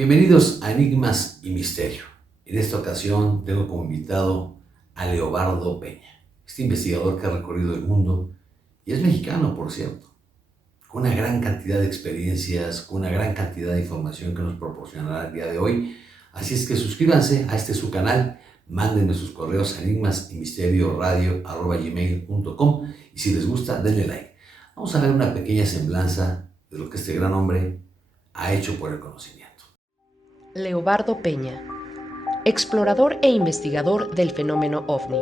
Bienvenidos a Enigmas y Misterio. En esta ocasión tengo como invitado a Leobardo Peña, este investigador que ha recorrido el mundo y es mexicano, por cierto, con una gran cantidad de experiencias, con una gran cantidad de información que nos proporcionará el día de hoy. Así es que suscríbanse a este su canal, mándenme sus correos a enigmasymisterio@gmail.com y si les gusta, denle like. Vamos a ver una pequeña semblanza de lo que este gran hombre ha hecho por el conocimiento. Leobardo Peña, explorador e investigador del fenómeno OVNI.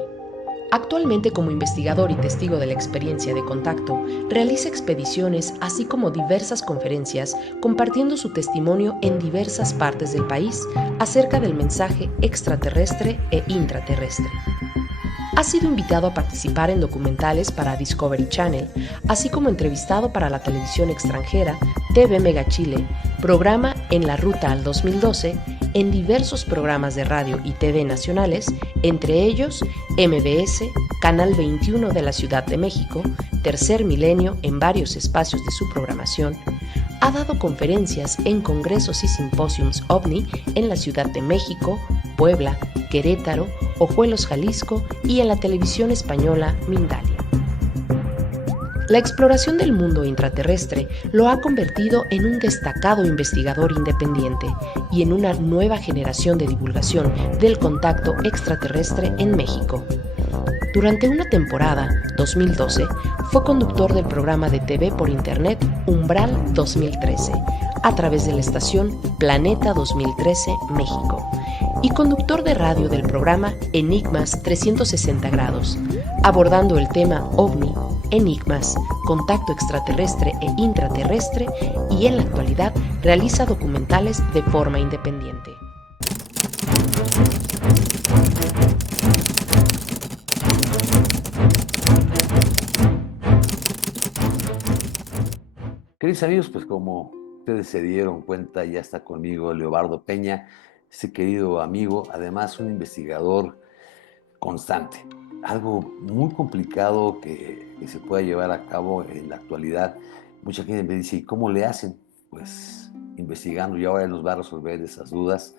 Actualmente, como investigador y testigo de la experiencia de contacto, realiza expediciones así como diversas conferencias compartiendo su testimonio en diversas partes del país acerca del mensaje extraterrestre e intraterrestre. Ha sido invitado a participar en documentales para Discovery Channel, así como entrevistado para la televisión extranjera, TV Mega Chile, programa En la Ruta al 2012, en diversos programas de radio y TV nacionales, entre ellos MBS, Canal 21 de la Ciudad de México, Tercer Milenio en varios espacios de su programación. Ha dado conferencias en congresos y simposiums OVNI en la Ciudad de México, Puebla, Querétaro, Ojuelos, Jalisco y en la televisión española Mindalia. La exploración del mundo intraterrestre lo ha convertido en un destacado investigador independiente y en una nueva generación de divulgación del contacto extraterrestre en México. Durante una temporada, 2012, fue conductor del programa de TV por Internet Umbral 2013, a través de la estación Planeta 2013 México, y conductor de radio del programa Enigmas 360 grados, abordando el tema OVNI, enigmas, contacto extraterrestre e intraterrestre, y en la actualidad realiza documentales de forma independiente. Queridos amigos, pues como ustedes se dieron cuenta, ya está conmigo Leobardo Peña, ese querido amigo, además un investigador constante. Algo muy complicado que se pueda llevar a cabo en la actualidad. Mucha gente me dice, ¿y cómo le hacen? Pues investigando, y ahora él nos va a resolver esas dudas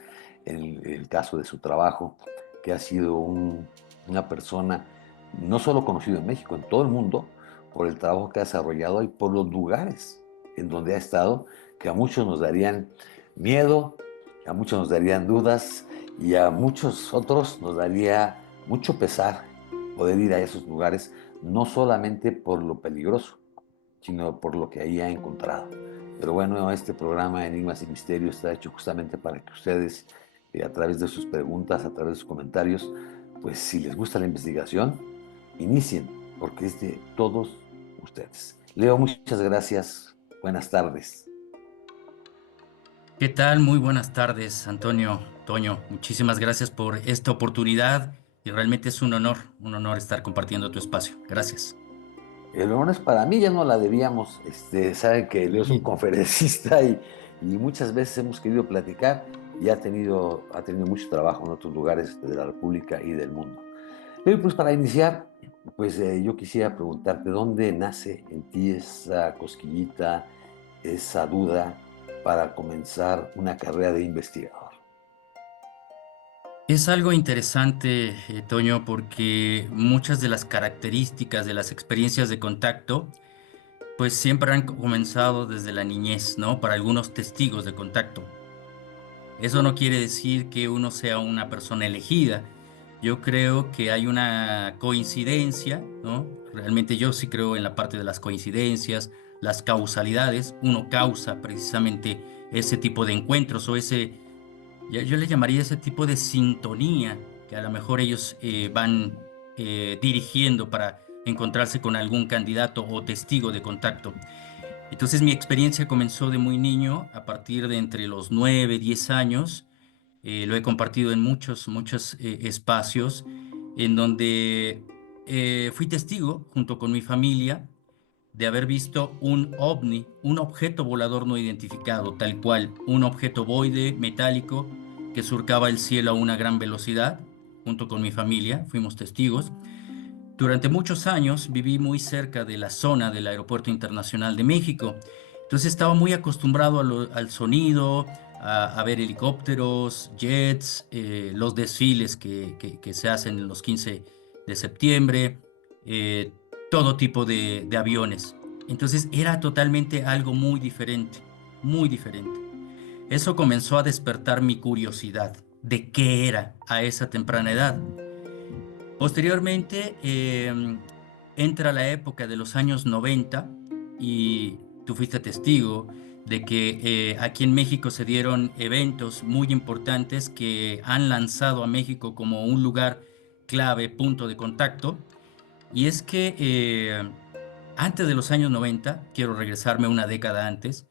en el caso de su trabajo, que ha sido una persona no solo conocido en México, en todo el mundo, por el trabajo que ha desarrollado y por los lugares en donde ha estado, que a muchos nos darían miedo, a muchos nos darían dudas y a muchos otros nos daría mucho pesar poder ir a esos lugares, no solamente por lo peligroso, sino por lo que ahí ha encontrado. Pero bueno, este programa Enigmas y Misterios está hecho justamente para que ustedes, a través de sus preguntas, a través de sus comentarios, pues si les gusta la investigación, inicien, porque es de todos ustedes. Leo, muchas gracias. Buenas tardes. ¿Qué tal? Muy buenas tardes, Antonio, Toño. Muchísimas gracias por esta oportunidad y realmente es un honor estar compartiendo tu espacio. Gracias. El honor es para mí, ya no la debíamos. Saben que Leo es un conferencista y muchas veces hemos querido platicar y ha tenido mucho trabajo en otros lugares de la República y del mundo. Pero pues para iniciar, pues yo quisiera preguntarte, ¿dónde nace en ti esa cosquillita, esa duda para comenzar una carrera de investigador? Es algo interesante, Toño, porque muchas de las características de las experiencias de contacto, pues siempre han comenzado desde la niñez, ¿no? Para algunos testigos de contacto. Eso no quiere decir que uno sea una persona elegida. Yo creo que hay una coincidencia, ¿no? Realmente yo sí creo en la parte de las coincidencias, las causalidades. Uno causa precisamente ese tipo de encuentros o yo le llamaría ese tipo de sintonía que a lo mejor ellos van dirigiendo para encontrarse con algún candidato o testigo de contacto. Entonces mi experiencia comenzó de muy niño, a partir de entre los 9, 10 años. Lo he compartido en muchos espacios en donde fui testigo junto con mi familia de haber visto un ovni, un objeto volador no identificado, tal cual, un objeto voide metálico que surcaba el cielo a una gran velocidad. Junto con mi familia fuimos testigos. Durante muchos años viví muy cerca de la zona del Aeropuerto Internacional de México. Entonces estaba muy acostumbrado al sonido, a ver helicópteros, jets, los desfiles que se hacen en los 15 de septiembre, eh, todo tipo de aviones. Entonces era totalmente algo muy diferente, muy diferente. Eso comenzó a despertar mi curiosidad de qué era a esa temprana edad. Posteriormente, entra la época de los años 90 y tú fuiste testigo de que aquí en México se dieron eventos muy importantes que han lanzado a México como un lugar clave, punto de contacto. Y es que antes de los años 90, quiero regresarme una década antes,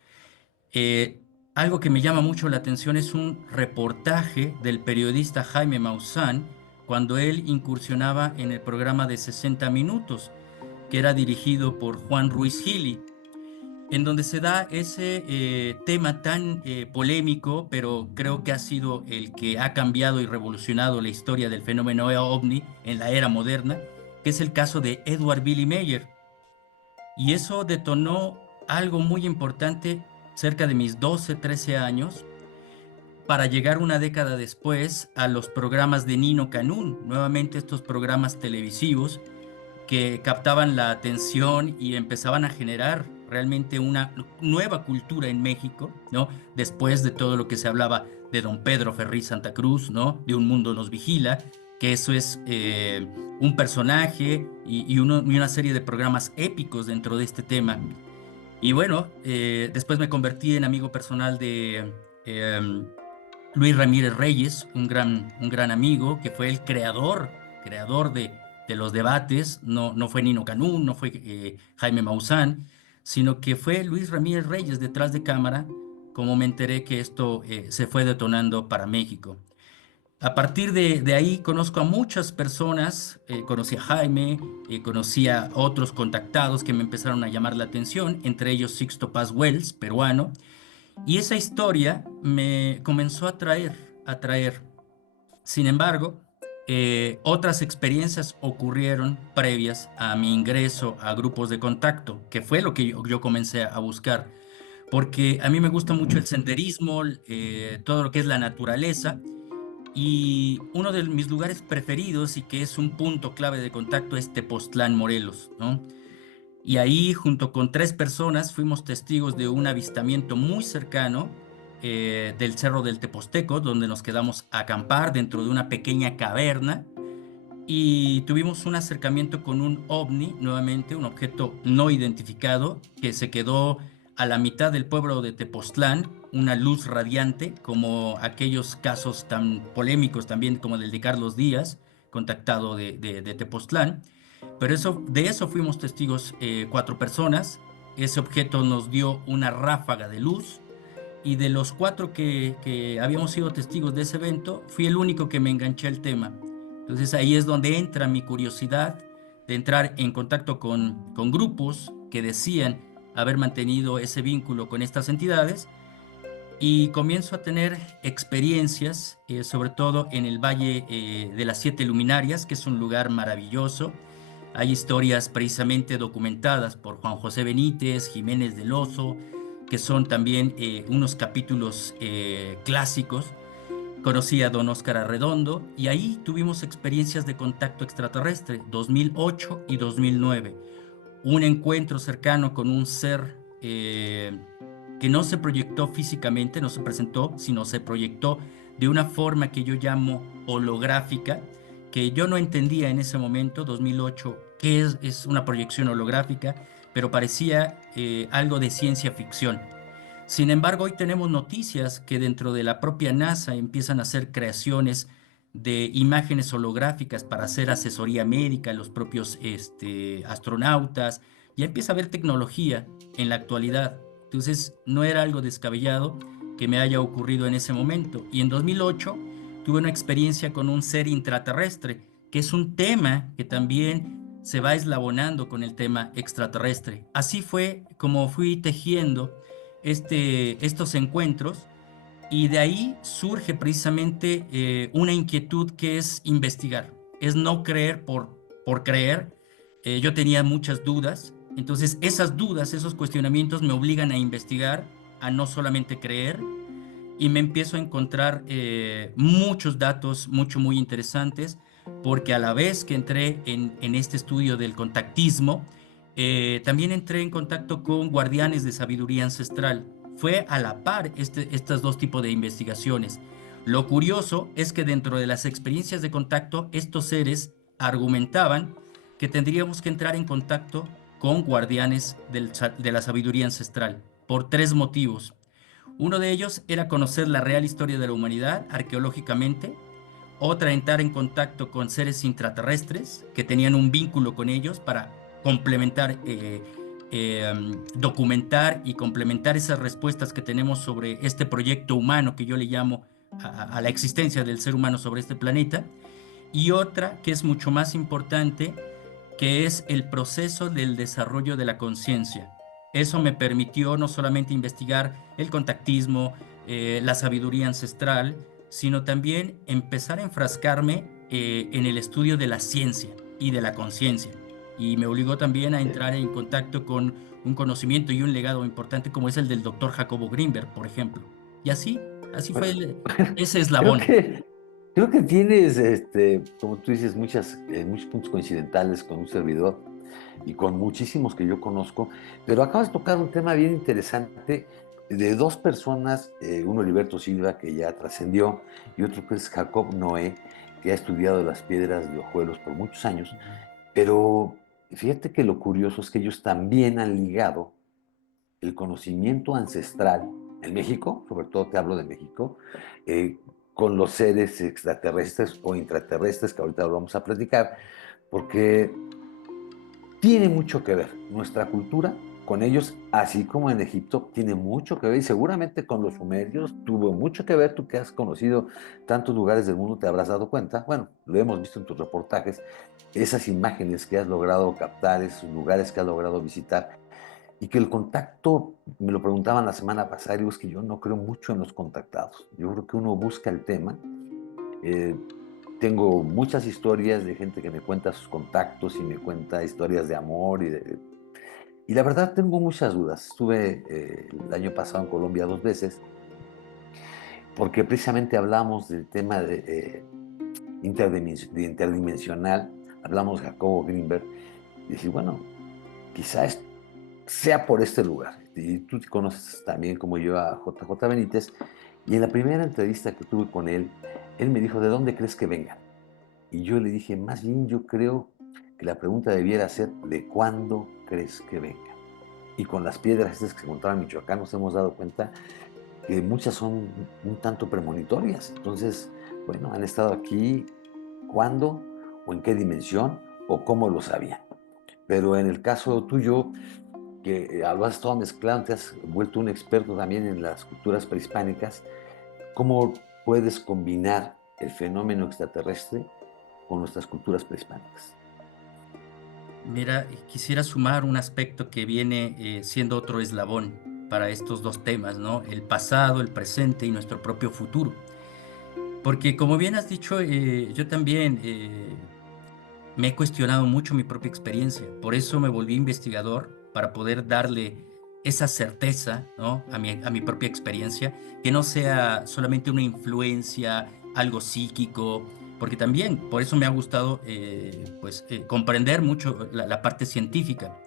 eh, algo que me llama mucho la atención es un reportaje del periodista Jaime Maussan cuando él incursionaba en el programa de 60 Minutos, que era dirigido por Juan Ruiz Gili, en donde se da ese tema tan polémico, pero creo que ha sido el que ha cambiado y revolucionado la historia del fenómeno ovni en la era moderna, que es el caso de Edward Billy Mayer. Y eso detonó algo muy importante cerca de mis 12, 13 años, para llegar una década después a los programas de Nino Canún, nuevamente estos programas televisivos que captaban la atención y empezaban a generar realmente una nueva cultura en México, ¿no? Después de todo lo que se hablaba de don Pedro Ferriz Santa Cruz, ¿no? De Un Mundo Nos Vigila, que eso es un personaje y una serie de programas épicos dentro de este tema. Y bueno, después me convertí en amigo personal de Luis Ramírez Reyes, un gran amigo, que fue el creador de los debates. No, no fue Nino Canún, no fue Jaime Maussan, sino que fue Luis Ramírez Reyes detrás de cámara, como me enteré que esto se fue detonando para México. A partir de ahí conozco a muchas personas, conocí a Jaime, conocí a otros contactados que me empezaron a llamar la atención, entre ellos Sixto Paz Wells, peruano, y esa historia me comenzó a atraer. Sin embargo, otras experiencias ocurrieron previas a mi ingreso a grupos de contacto, que fue lo que yo comencé a buscar, porque a mí me gusta mucho el senderismo, todo lo que es la naturaleza, y uno de mis lugares preferidos y que es un punto clave de contacto es Tepoztlán, Morelos, ¿no? Y ahí, junto con 3 personas, fuimos testigos de un avistamiento muy cercano del Cerro del Teposteco, donde nos quedamos a acampar dentro de una pequeña caverna y tuvimos un acercamiento con un ovni, nuevamente un objeto no identificado, que se quedó a la mitad del pueblo de Tepoztlán, una luz radiante, como aquellos casos tan polémicos también como el de Carlos Díaz, contactado de Tepoztlán. Pero de eso fuimos testigos 4 personas. Ese objeto nos dio una ráfaga de luz y de los 4 que habíamos sido testigos de ese evento, fui el único que me enganché al tema. Entonces ahí es donde entra mi curiosidad de entrar en contacto con grupos que decían haber mantenido ese vínculo con estas entidades y comienzo a tener experiencias, sobre todo en el Valle de las Siete Luminarias, que es un lugar maravilloso. Hay historias precisamente documentadas por Juan José Benítez, Jiménez del Oso, que son también unos capítulos clásicos. Conocí a don Óscar Arredondo y ahí tuvimos experiencias de contacto extraterrestre, 2008 y 2009. Un encuentro cercano con un ser que no se proyectó físicamente, no se presentó, sino se proyectó de una forma que yo llamo holográfica, que yo no entendía en ese momento, 2008, qué es una proyección holográfica, pero parecía algo de ciencia ficción. Sin embargo, hoy tenemos noticias que dentro de la propia NASA empiezan a hacer creaciones de imágenes holográficas para hacer asesoría médica a los propios astronautas. Ya empieza a haber tecnología en la actualidad. Entonces, no era algo descabellado que me haya ocurrido en ese momento. Y en 2008 tuve una experiencia con un ser intraterrestre, que es un tema que también se va eslabonando con el tema extraterrestre. Así fue como fui tejiendo estos encuentros y de ahí surge precisamente una inquietud que es investigar, es no creer por creer. Yo tenía muchas dudas, entonces esas dudas, esos cuestionamientos me obligan a investigar, a no solamente creer. y me empiezo a encontrar muchos datos muy interesantes, porque a la vez que entré en este estudio del contactismo, también entré en contacto con guardianes de sabiduría ancestral. Fue a la par estos dos tipos de investigaciones. Lo curioso es que dentro de las experiencias de contacto, estos seres argumentaban que tendríamos que entrar en contacto con guardianes de la sabiduría ancestral por tres motivos. Uno de ellos era conocer la real historia de la humanidad arqueológicamente, otra entrar en contacto con seres intraterrestres que tenían un vínculo con ellos para complementar, documentar y complementar esas respuestas que tenemos sobre este proyecto humano que yo le llamo a la existencia del ser humano sobre este planeta. Y otra que es mucho más importante, que es el proceso del desarrollo de la conciencia. Eso me permitió no solamente investigar el contactismo, la sabiduría ancestral, sino también empezar a enfrascarme en el estudio de la ciencia y de la conciencia. Y me obligó también a entrar en contacto con un conocimiento y un legado importante como es el del doctor Jacobo Grinberg, por ejemplo. Y así fue Bueno, ese creo eslabón. que, creo que tienes, como tú dices, muchos puntos coincidentales con un servidor y con muchísimos que yo conozco, pero acabas de tocar un tema bien interesante de dos personas, uno Heriberto Silva, que ya trascendió, y otro que es Jacob Noé, que ha estudiado las piedras de hojuelos por muchos años, pero fíjate que lo curioso es que ellos también han ligado el conocimiento ancestral en México, sobre todo te hablo de México, eh, con los seres extraterrestres o intraterrestres que ahorita lo vamos a platicar, porque tiene mucho que ver nuestra cultura con ellos, así como en Egipto, tiene mucho que ver y seguramente con los sumerios tuvo mucho que ver. Tú que has conocido tantos lugares del mundo te habrás dado cuenta, bueno, lo hemos visto en tus reportajes, esas imágenes que has logrado captar, esos lugares que has logrado visitar y que el contacto, me lo preguntaban la semana pasada, y digo, es que yo no creo mucho en los contactados, yo creo que uno busca el tema. eh, Tengo muchas historias de gente que me cuenta sus contactos y me cuenta historias de amor y la verdad tengo muchas dudas. Estuve el año pasado en Colombia 2 veces porque precisamente hablamos del tema de interdimensional, hablamos de Jacobo Greenberg y dije, bueno, quizás sea por este lugar. Y tú conoces también como yo a JJ Benítez y en la primera entrevista que tuve con él me dijo, ¿de dónde crees que vengan? Y yo le dije, más bien yo creo que la pregunta debiera ser, ¿de cuándo crees que vengan? Y con las piedras estas que se encontraban en Michoacán nos hemos dado cuenta que muchas son un tanto premonitorias. Entonces, bueno, han estado aquí, ¿cuándo? ¿O en qué dimensión? ¿O cómo lo sabían? Pero en el caso tuyo, que lo has estado mezclando, te has vuelto un experto también en las culturas prehispánicas, ¿cómo puedes combinar el fenómeno extraterrestre con nuestras culturas prehispánicas? Mira, quisiera sumar un aspecto que viene siendo otro eslabón para estos dos temas, ¿no? El pasado, el presente y nuestro propio futuro. Porque como bien has dicho, yo también me he cuestionado mucho mi propia experiencia. Por eso me volví investigador, para poder darle esa certeza, ¿no? A mi propia experiencia, que no sea solamente una influencia, algo psíquico, porque también por eso me ha gustado comprender mucho la parte científica.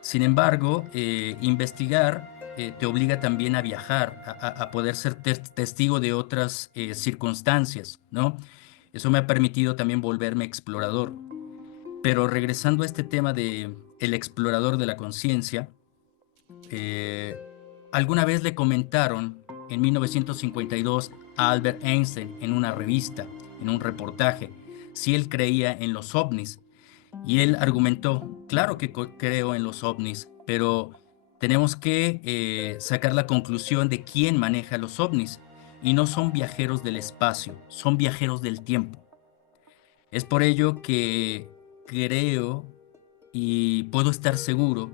Sin embargo, investigar te obliga también a viajar, a poder ser testigo de otras circunstancias, ¿no? Eso me ha permitido también volverme explorador. Pero regresando a este tema de el explorador de la conciencia, eh, alguna vez le comentaron en 1952 a Albert Einstein en una revista, en un reportaje, si él creía en los ovnis. Y él argumentó, claro que creo en los ovnis, pero tenemos que sacar la conclusión de quién maneja los ovnis. Y no son viajeros del espacio, son viajeros del tiempo. Es por ello que creo y puedo estar seguro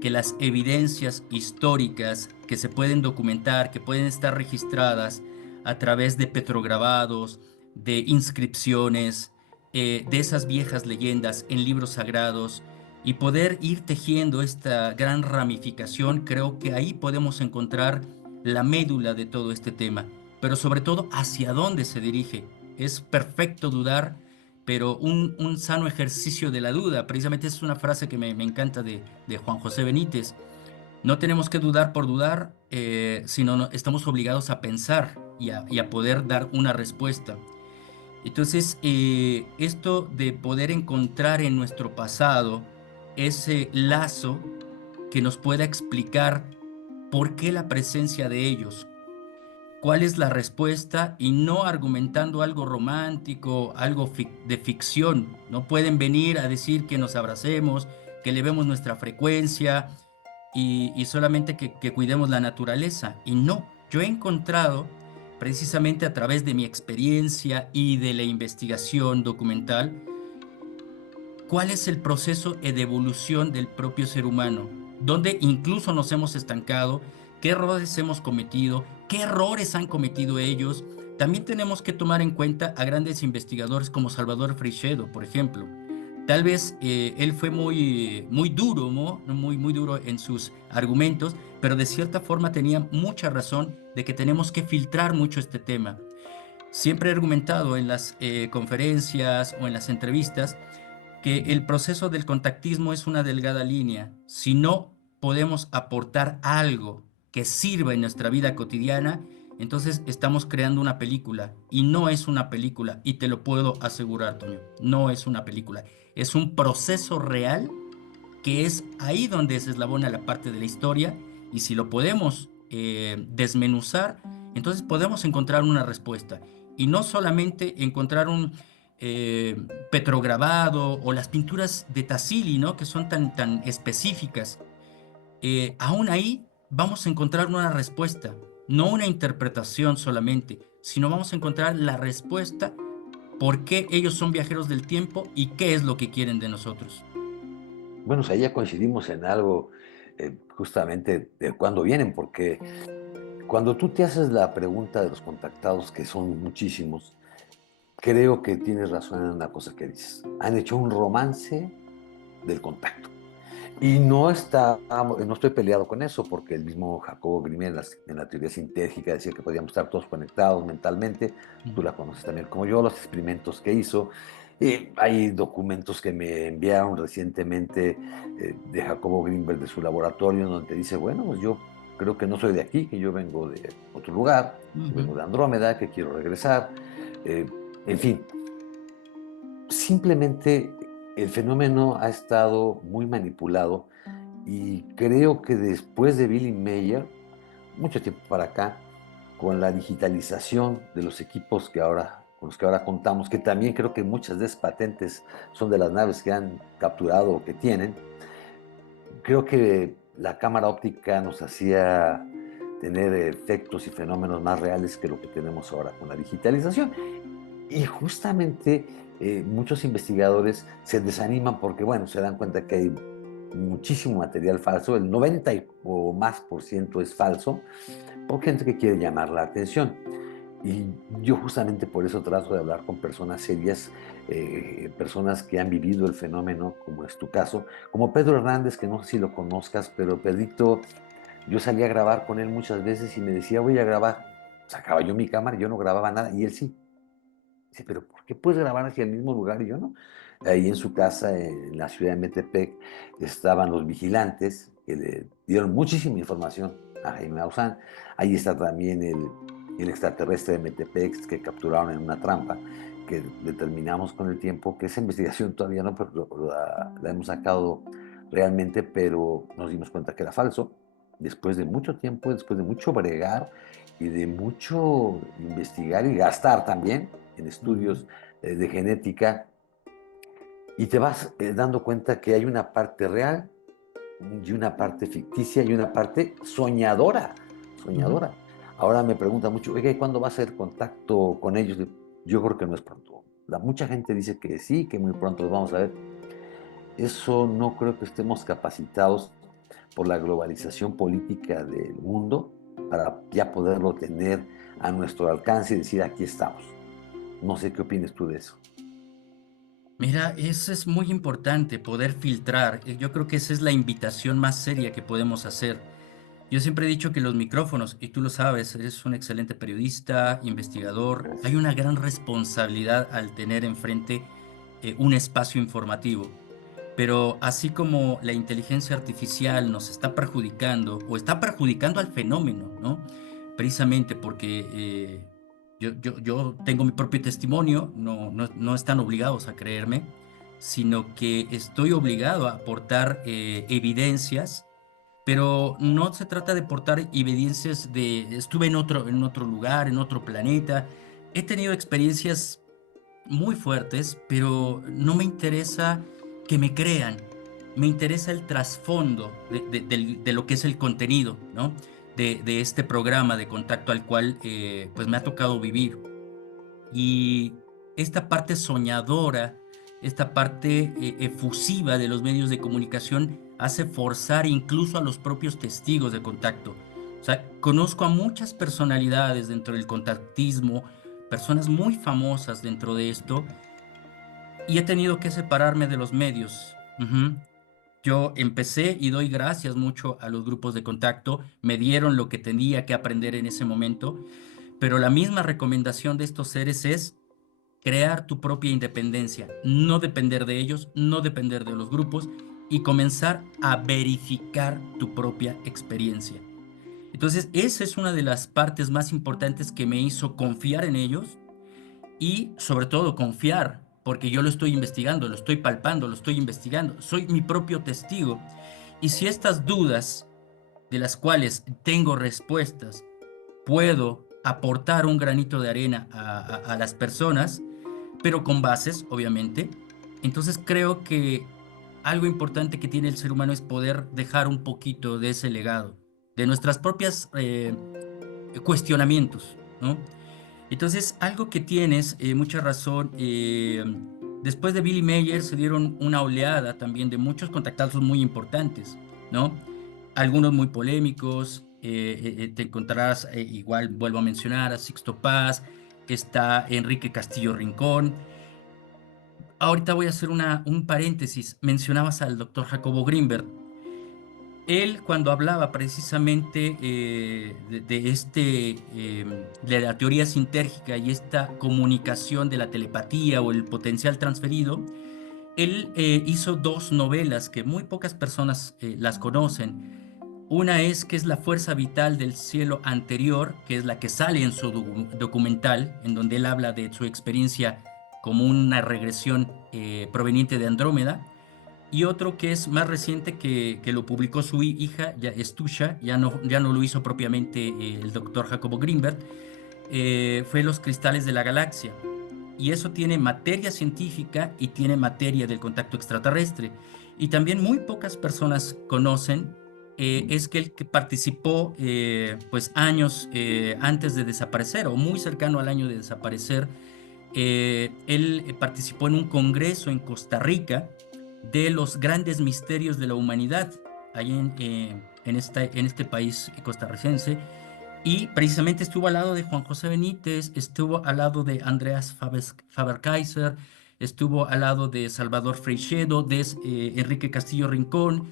que las evidencias históricas que se pueden documentar, que pueden estar registradas a través de petrograbados, de inscripciones, de esas viejas leyendas en libros sagrados y poder ir tejiendo esta gran ramificación, creo que ahí podemos encontrar la médula de todo este tema. pero sobre todo hacia dónde se dirige. Es perfecto dudar, pero un sano ejercicio de la duda. Precisamente es una frase que me encanta de Juan José Benítez. No tenemos que dudar por dudar, sino estamos obligados a pensar y a poder dar una respuesta. Entonces, esto de poder encontrar en nuestro pasado ese lazo que nos pueda explicar por qué la presencia de ellos, cuál es la respuesta y no argumentando algo romántico, algo de ficción. No pueden venir a decir que nos abracemos, que elevemos nuestra frecuencia y solamente que cuidemos la naturaleza. Y no, yo he encontrado precisamente a través de mi experiencia y de la investigación documental, cuál es el proceso de evolución del propio ser humano, dónde incluso nos hemos estancado, qué errores hemos cometido, qué errores han cometido ellos. También tenemos que tomar en cuenta a grandes investigadores como Salvador Freixedo, por ejemplo. Tal vez él fue muy duro, ¿no? Muy duro en sus argumentos, pero de cierta forma tenía mucha razón de que tenemos que filtrar mucho este tema. Siempre he argumentado en las conferencias o en las entrevistas que el proceso del contactismo es una delgada línea. Si no podemos aportar algo que sirva en nuestra vida cotidiana, entonces estamos creando una película y no es una película, y te lo puedo asegurar, Toño, no es una película, es un proceso real que es ahí donde se eslabona la parte de la historia, y si lo podemos desmenuzar, entonces podemos encontrar una respuesta. Y no solamente encontrar un eh, petrograbado o las pinturas de Tassili, ¿no? Que son tan específicas. Aún ahí vamos a encontrar una respuesta, no una interpretación solamente, sino vamos a encontrar la respuesta por qué ellos son viajeros del tiempo y qué es lo que quieren de nosotros. Bueno, o sea, ya coincidimos en algo justamente de cuándo vienen, porque cuando tú te haces la pregunta de los contactados, que son muchísimos, creo que tienes razón en una cosa que dices. Han hecho un romance del contacto. Y no estoy peleado con eso, porque el mismo Jacobo Grimm en la teoría sintérgica decía que podíamos estar todos conectados mentalmente. Tú la conoces también como yo, los experimentos que hizo. Hay documentos que me enviaron recientemente de Jacobo Grinberg de su laboratorio, donde dice, bueno, pues yo creo que no soy de aquí, que yo vengo de otro lugar, que Ujú. vengo de Andrómeda, que quiero regresar. Eh, en fin, simplemente el fenómeno ha estado muy manipulado y creo que después de Billy Mayer, mucho tiempo para acá, con la digitalización de los equipos con los que ahora contamos, que también creo que muchas de esas patentes son de las naves que han capturado o que tienen, creo que la cámara óptica nos hacía tener efectos y fenómenos más reales que lo que tenemos ahora con la digitalización. Y justamente muchos investigadores se desaniman porque, bueno, se dan cuenta que hay muchísimo material falso, el 90 o más por ciento es falso, por gente que quiere llamar la atención. Y yo justamente por eso trato de hablar con personas serias, personas que han vivido el fenómeno, como es tu caso, como Pedro Hernández, que no sé si lo conozcas, pero Pedrito, yo salía a grabar con él muchas veces y me decía, voy a grabar. Sacaba yo mi cámara, yo no grababa nada, y él sí. Dice, pero ¿por qué puedes grabar hacia el mismo lugar y yo no? Ahí en su casa, en la ciudad de Metepec, estaban los vigilantes que le dieron muchísima información a Jaime Maussan. Ahí está también el extraterrestre de Metepec que capturaron en una trampa, que determinamos con el tiempo que esa investigación todavía no, pero la hemos sacado realmente, pero nos dimos cuenta que era falso. Después de mucho tiempo, después de mucho bregar y de mucho investigar y gastar también en estudios de genética, y te vas dando cuenta que hay una parte real y una parte ficticia y una parte soñadora, Ujú. soñadora. Ahora me pregunta mucho, oye, ¿cuándo va a ser contacto con ellos? Yo creo que no es pronto. Mucha gente dice que sí, que muy pronto los vamos a ver. Eso no creo que estemos capacitados por la globalización política del mundo para ya poderlo tener a nuestro alcance y decir, aquí estamos. No sé qué opinas tú de eso. Mira, eso es muy importante, poder filtrar. Yo creo que esa es la invitación más seria que podemos hacer. Yo siempre he dicho que los micrófonos, y tú lo sabes, eres un excelente periodista, investigador, hay Gracias. una gran responsabilidad al tener enfrente un espacio informativo. Pero así como la inteligencia artificial nos está perjudicando o está perjudicando al fenómeno, ¿no? Precisamente porque yo tengo mi propio testimonio, no están obligados a creerme, sino que estoy obligado a aportar evidencias, pero no se trata de aportar evidencias de estuve en otro lugar, en otro planeta. He tenido experiencias muy fuertes, pero no me interesa que me crean, me interesa el trasfondo de lo que es el contenido, ¿no? De este programa de contacto al cual pues me ha tocado vivir. Y esta parte soñadora, esta parte efusiva de los medios de comunicación hace forzar incluso a los propios testigos de contacto. O sea, conozco a muchas personalidades dentro del contactismo, personas muy famosas dentro de esto, y he tenido que separarme de los medios. Ujú. Yo empecé y doy gracias mucho a los grupos de contacto, me dieron lo que tenía que aprender en ese momento, pero la misma recomendación de estos seres es crear tu propia independencia, no depender de ellos, no depender de los grupos y comenzar a verificar tu propia experiencia. Entonces, esa es una de las partes más importantes que me hizo confiar en ellos y sobre todo confiar, porque yo lo estoy investigando, lo estoy palpando, lo estoy investigando, soy mi propio testigo. Y si estas dudas de las cuales tengo respuestas, puedo aportar un granito de arena a las personas, pero con bases, obviamente, entonces creo que algo importante que tiene el ser humano es poder dejar un poquito de ese legado, de nuestras propias cuestionamientos, ¿no? Entonces, algo que tienes, mucha razón, después de Billy Mayer se dieron una oleada también de muchos contactados muy importantes, ¿no? Algunos muy polémicos, te encontrarás, igual vuelvo a mencionar, a Sixto Paz, está Enrique Castillo Rincón. Ahorita voy a hacer un paréntesis, mencionabas al doctor Jacobo Grinberg. Él, cuando hablaba precisamente de la teoría sintérgica y esta comunicación de la telepatía o el potencial transferido, él hizo dos novelas que muy pocas personas las conocen. Una es que es La fuerza vital del cielo anterior, que es la que sale en su documental, en donde él habla de su experiencia como una regresión proveniente de Andrómeda, y otro que es más reciente que lo publicó su hija, ya Estusha, ya no lo hizo propiamente el doctor Jacobo Grinberg, fue Los cristales de la galaxia. Y eso tiene materia científica y tiene materia del contacto extraterrestre. Y también muy pocas personas conocen es que él que participó pues años antes de desaparecer o muy cercano al año de desaparecer. Él participó en un congreso en Costa Rica de los grandes misterios de la humanidad, ahí en este país costarricense, y precisamente estuvo al lado de Juan José Benítez, estuvo al lado de Andreas Faber-Kaiser, estuvo al lado de Salvador Freixedo, de Enrique Castillo Rincón.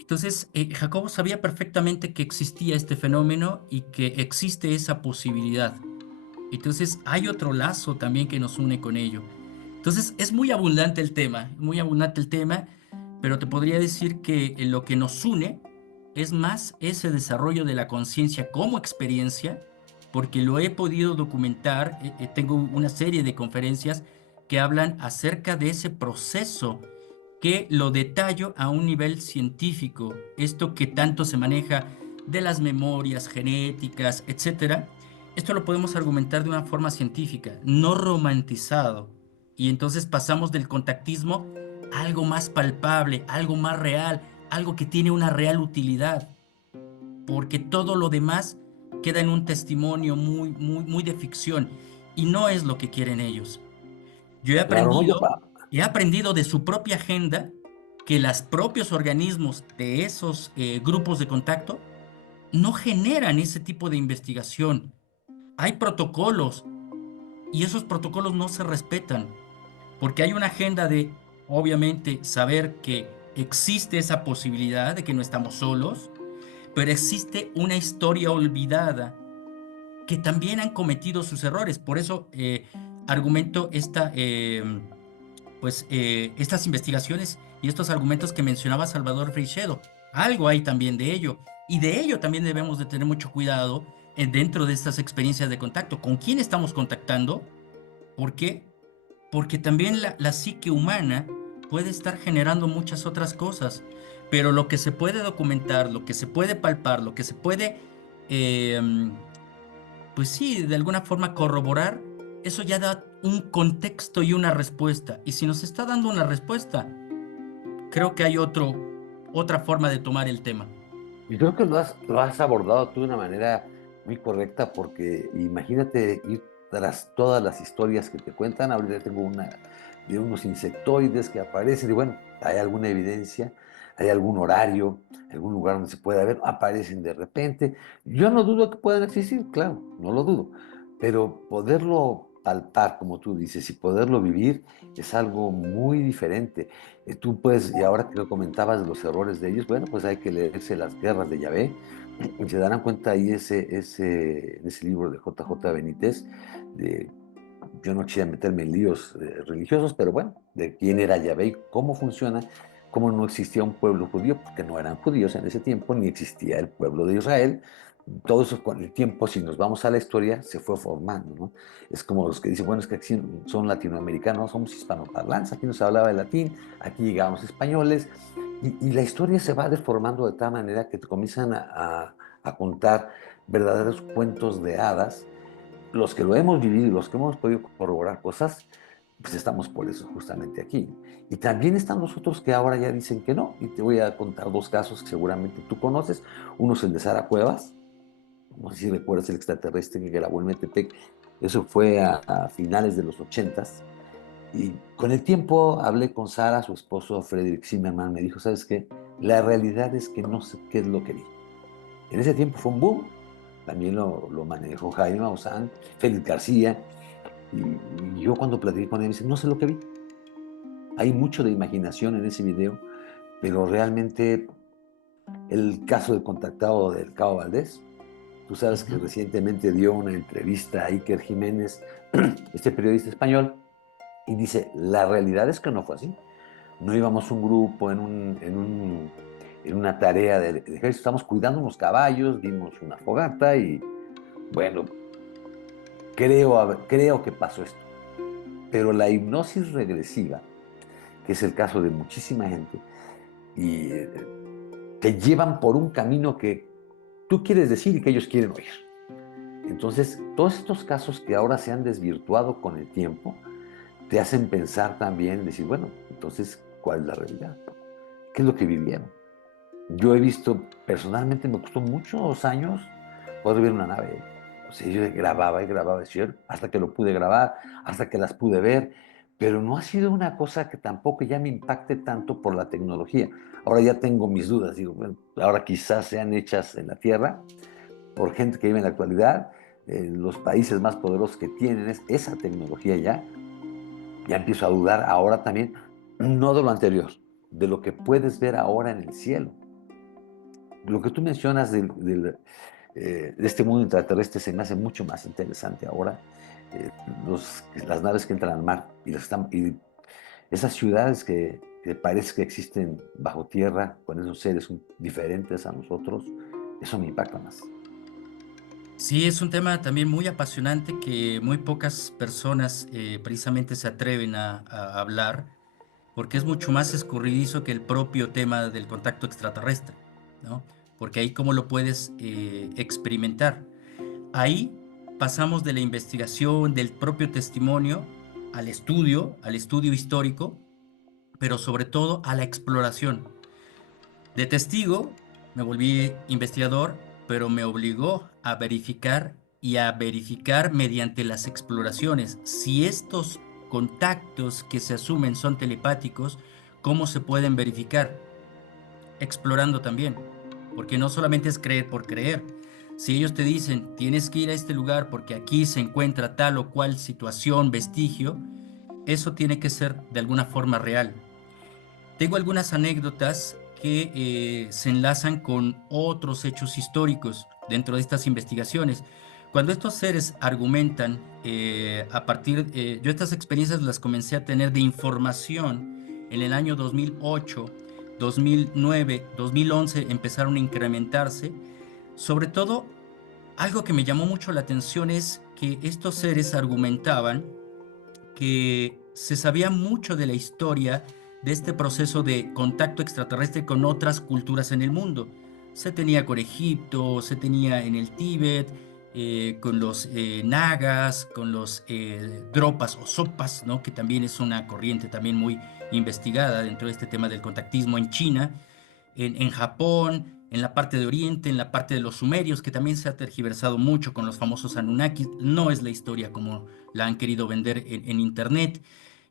Entonces, Jacobo sabía perfectamente que existía este fenómeno y que existe esa posibilidad. Entonces, hay otro lazo también que nos une con ello. Entonces, es muy abundante el tema, pero te podría decir que lo que nos une es más ese desarrollo de la conciencia como experiencia, porque lo he podido documentar, tengo una serie de conferencias que hablan acerca de ese proceso que lo detallo a un nivel científico, esto que tanto se maneja de las memorias genéticas, etcétera. Esto lo podemos argumentar de una forma científica, no romantizado. Y entonces pasamos del contactismo a algo más palpable, algo más real, algo que tiene una real utilidad, porque todo lo demás queda en un testimonio muy de ficción y no es lo que quieren ellos. Yo Claro, no, he aprendido de su propia agenda que los propios organismos de esos grupos de contacto no generan ese tipo de investigación. Hay protocolos y esos protocolos no se respetan porque hay una agenda de, obviamente, saber que existe esa posibilidad de que no estamos solos, pero existe una historia olvidada que también han cometido sus errores. Por eso argumento estas investigaciones y estos argumentos que mencionaba Salvador Freixedo. Algo hay también de ello. Y de ello también debemos de tener mucho cuidado dentro de estas experiencias de contacto. ¿Con quién estamos contactando? ¿Por qué? Porque también la psique humana puede estar generando muchas otras cosas, pero lo que se puede documentar, lo que se puede palpar, lo que se puede, eh, pues sí, de alguna forma corroborar, eso ya da un contexto y una respuesta. Y si nos está dando una respuesta, creo que hay otra forma de tomar el tema. Y creo que lo has abordado tú de una manera muy correcta, porque imagínate ir tras todas las historias que te cuentan. Ahorita tengo una de unos insectoides que aparecen y bueno, hay alguna evidencia, hay algún horario, algún lugar donde se pueda ver, aparecen de repente. Yo no dudo que puedan existir, claro, no lo dudo, pero poderlo palpar, como tú dices, y poderlo vivir es algo muy diferente. Tú puedes, y ahora que lo comentabas de los errores de ellos, bueno, pues hay que leerse las guerras de Yahvé, y se darán cuenta ahí en ese libro de JJ Benítez, de, yo no quisiera meterme en líos religiosos, pero bueno, de quién era Yahvé y cómo funciona, cómo no existía un pueblo judío, porque no eran judíos en ese tiempo, ni existía el pueblo de Israel. Todo eso con el tiempo, si nos vamos a la historia, se fue formando, ¿no? Es como los que dicen, bueno, es que aquí son latinoamericanos, somos hispanoparlantes, aquí no se hablaba de latín, aquí llegamos españoles, y la historia se va deformando de tal manera que te comienzan a contar verdaderos cuentos de hadas. Los que lo hemos vivido y los que hemos podido corroborar cosas, pues estamos por eso justamente aquí. Y también están los otros que ahora ya dicen que no. Y te voy a contar dos casos que seguramente tú conoces. Uno es el de Sara Cuevas. No sé si recuerdas el extraterrestre que grabó en Metepec. Eso fue a finales de los 80s. Y con el tiempo hablé con Sara, su esposo Frederick Zimmerman. Me dijo, ¿sabes qué? La realidad es que no sé qué es lo que vi. En ese tiempo fue un boom. También lo manejó Jaime Maussan, Félix García. Y yo cuando platiqué con él, me dice, no sé lo que vi. Hay mucho de imaginación en ese video, pero realmente el caso del contactado del Cabo Valdés, tú sabes que Ujú. recientemente dio una entrevista a Iker Jiménez, este periodista español, y dice, la realidad es que no fue así. No íbamos un grupo en una tarea de ejército, estamos cuidando unos caballos, dimos una fogata y bueno, creo que pasó esto. Pero la hipnosis regresiva, que es el caso de muchísima gente, y te llevan por un camino que tú quieres decir y que ellos quieren oír. Entonces, todos estos casos que ahora se han desvirtuado con el tiempo, te hacen pensar también, decir, bueno, entonces, ¿cuál es la realidad? ¿Qué es lo que vivieron? Yo he visto, personalmente me costó muchos años poder ver una nave. O sea, yo grababa y grababa, ¿cierto? Hasta que lo pude grabar, hasta que las pude ver, pero no ha sido una cosa que tampoco ya me impacte tanto por la tecnología. Ahora ya tengo mis dudas, digo, bueno, ahora quizás sean hechas en la Tierra por gente que vive en la actualidad, los países más poderosos que tienen esa tecnología ya empiezo a dudar ahora también, no de lo anterior, de lo que puedes ver ahora en el cielo. Lo que tú mencionas de este mundo intraterrestre se me hace mucho más interesante ahora. Eh, las naves que entran al mar y esas ciudades que parece que existen bajo tierra con esos seres diferentes a nosotros, eso me impacta más. Sí, es un tema también muy apasionante que muy pocas personas precisamente se atreven a hablar, porque es mucho más escurridizo que el propio tema del contacto extraterrestre, ¿no? Porque ahí cómo lo puedes experimentar. Ahí pasamos de la investigación, del propio testimonio, al estudio histórico, pero sobre todo a la exploración. De testigo me volví investigador, pero me obligó a verificar y a verificar mediante las exploraciones si estos contactos que se asumen son telepáticos, cómo se pueden verificar, explorando también, porque no solamente es creer por creer. Si ellos te dicen, tienes que ir a este lugar porque aquí se encuentra tal o cual situación, vestigio, eso tiene que ser de alguna forma real. Tengo algunas anécdotas que se enlazan con otros hechos históricos dentro de estas investigaciones. Cuando estos seres argumentan, yo estas experiencias las comencé a tener de información en el año 2008, 2009, 2011 empezaron a incrementarse. Sobre todo, algo que me llamó mucho la atención es que estos seres argumentaban que se sabía mucho de la historia de este proceso de contacto extraterrestre con otras culturas en el mundo. Se tenía con Egipto, se tenía en el Tíbet, con los nagas, con los dropas o sopas, ¿no? Que también es una corriente también muy investigada dentro de este tema del contactismo en China, en Japón, en la parte de Oriente, en la parte de los sumerios, que también se ha tergiversado mucho con los famosos Anunnakis. No es la historia como la han querido vender en Internet.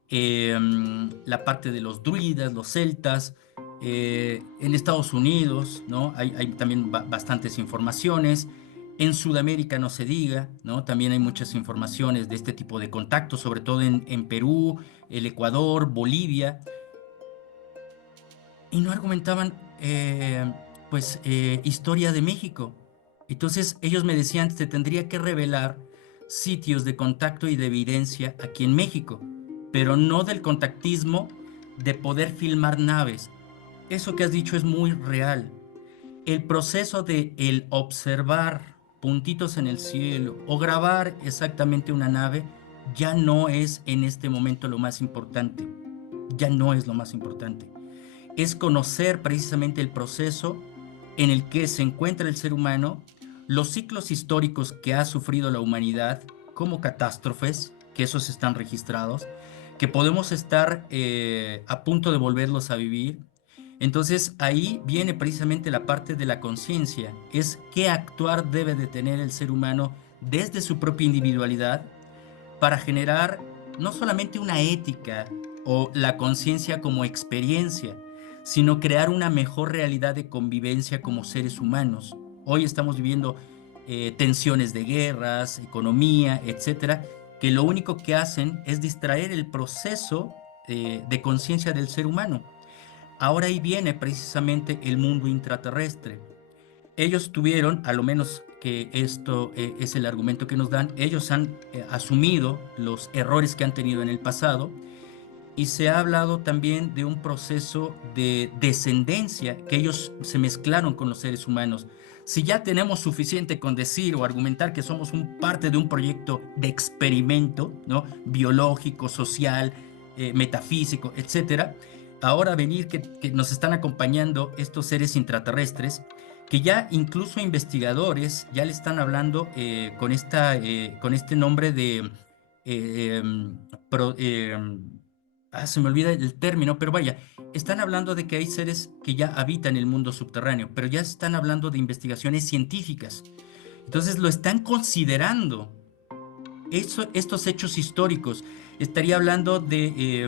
La parte de los druidas, los celtas, en Estados Unidos, ¿no? Hay también bastantes informaciones. En Sudamérica no se diga, ¿no? También hay muchas informaciones de este tipo de contactos, sobre todo en Perú, el Ecuador, Bolivia, y no argumentaban, historia de México. Entonces ellos me decían, se tendría que revelar sitios de contacto y de evidencia aquí en México, pero no del contactismo de poder filmar naves. Eso que has dicho es muy real. El proceso de el observar puntitos en el cielo o grabar exactamente una nave ya no es en este momento lo más importante. Ya no es lo más importante. Es conocer precisamente el proceso en el que se encuentra el ser humano, los ciclos históricos que ha sufrido la humanidad como catástrofes, que esos están registrados, que podemos estar a punto de volverlos a vivir. Entonces ahí viene precisamente la parte de la conciencia, es qué actuar debe de tener el ser humano desde su propia individualidad para generar no solamente una ética o la conciencia como experiencia, sino crear una mejor realidad de convivencia como seres humanos. Hoy estamos viviendo tensiones de guerras, economía, etcétera, que lo único que hacen es distraer el proceso de conciencia del ser humano. Ahora ahí viene precisamente el mundo intraterrestre. Ellos tuvieron, a lo menos que esto es el argumento que nos dan, ellos han asumido los errores que han tenido en el pasado y se ha hablado también de un proceso de descendencia, que ellos se mezclaron con los seres humanos. Si ya tenemos suficiente con decir o argumentar que somos parte de un proyecto de experimento, ¿no? Biológico, social, metafísico, etcétera, ahora venir que nos están acompañando estos seres intraterrestres, que ya incluso investigadores ya le están hablando con este nombre de pro, se me olvida el término, pero vaya, están hablando de que hay seres que ya habitan el mundo subterráneo, pero ya están hablando de investigaciones científicas. Entonces lo están considerando estos hechos históricos. Estaría hablando de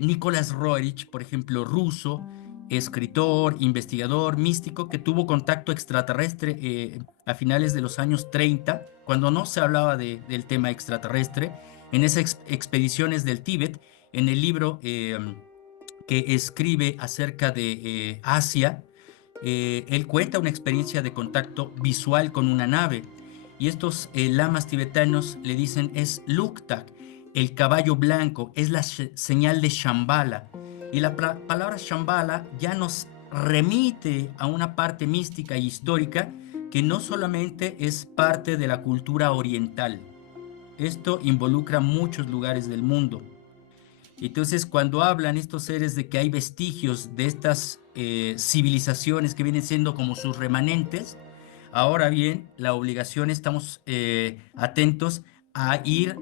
Nicholas Roerich, por ejemplo, ruso, escritor, investigador, místico, que tuvo contacto extraterrestre a finales de los años 30, cuando no se hablaba del tema extraterrestre, en esas expediciones del Tíbet, en el libro que escribe acerca de Asia, él cuenta una experiencia de contacto visual con una nave, y estos lamas tibetanos le dicen es Luktak, el caballo blanco, es la señal de Shambhala. Y la palabra Shambhala ya nos remite a una parte mística e histórica que no solamente es parte de la cultura oriental. Esto involucra muchos lugares del mundo. Entonces, cuando hablan estos seres de que hay vestigios de estas civilizaciones que vienen siendo como sus remanentes, ahora bien, la obligación estamos atentos a ir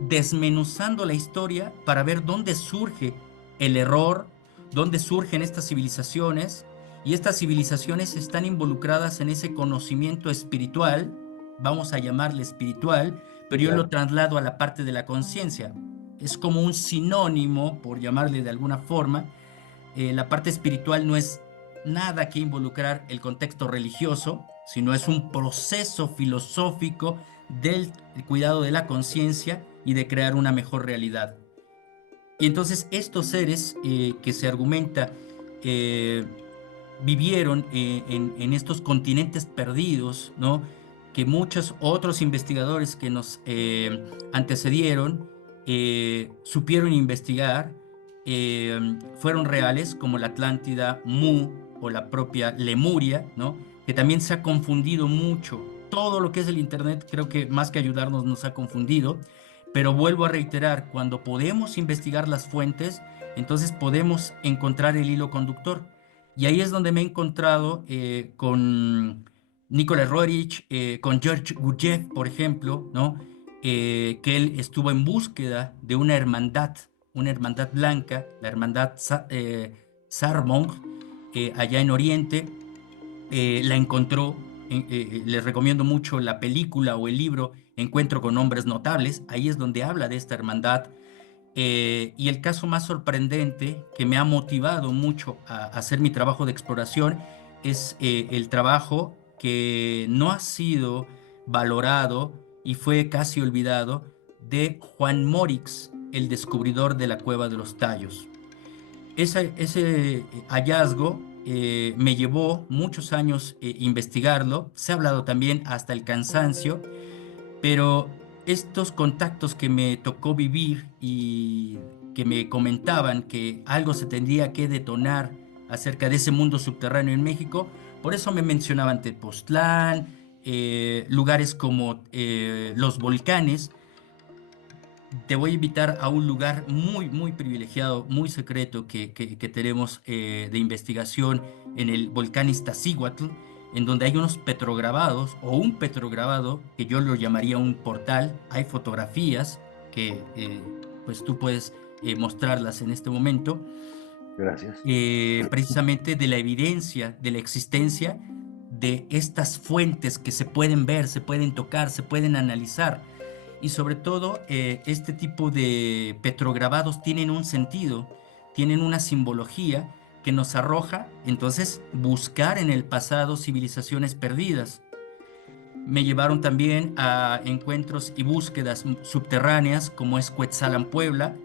desmenuzando la historia para ver dónde surge el error, dónde surgen estas civilizaciones, y estas civilizaciones están involucradas en ese conocimiento espiritual, vamos a llamarle espiritual, pero yo lo traslado a la parte de la conciencia. Es como un sinónimo, por llamarle de alguna forma. La parte espiritual no es nada que involucrar el contexto religioso, sino es un proceso filosófico del cuidado de la conciencia y de crear una mejor realidad. Y entonces estos seres que se argumenta vivieron en estos continentes perdidos, ¿no? Que muchos otros investigadores que nos antecedieron supieron investigar, fueron reales, como la Atlántida, Mu o la propia Lemuria, ¿no? Que también se ha confundido mucho. Todo lo que es el Internet, creo que más que ayudarnos, nos ha confundido. Pero vuelvo a reiterar, cuando podemos investigar las fuentes, entonces podemos encontrar el hilo conductor. Y ahí es donde me he encontrado con Nicolás Roerich, con George Gurdjieff, por ejemplo, ¿no? Que él estuvo en búsqueda de una hermandad blanca, la hermandad Sarmong, allá en Oriente. La encontró. Les recomiendo mucho la película o el libro Encuentro con hombres notables. Ahí es donde habla de esta hermandad. Y el caso más sorprendente que me ha motivado mucho a hacer mi trabajo de exploración es el trabajo que no ha sido valorado y fue casi olvidado, de Juan Morix, el descubridor de la Cueva de los Tallos. Ese hallazgo me llevó muchos años investigarlo. Se ha hablado también hasta el cansancio, pero estos contactos que me tocó vivir y que me comentaban que algo se tendría que detonar acerca de ese mundo subterráneo en México, por eso me mencionaban Tepoztlán, lugares como los volcanes. Te voy a invitar a un lugar muy, muy privilegiado, muy secreto que tenemos de investigación en el volcán Iztaccíhuatl, en donde hay unos petrograbados o un petrograbado que yo lo llamaría un portal. Hay fotografías que pues tú puedes mostrarlas en este momento, Gracias. precisamente de la evidencia de la existencia de estas fuentes que se pueden ver, se pueden tocar, se pueden analizar. Y sobre todo, este tipo de petrograbados tienen un sentido, tienen una simbología que nos arroja, entonces, buscar en el pasado civilizaciones perdidas. Me llevaron también a encuentros y búsquedas subterráneas, como es Cuetzalan, Puebla,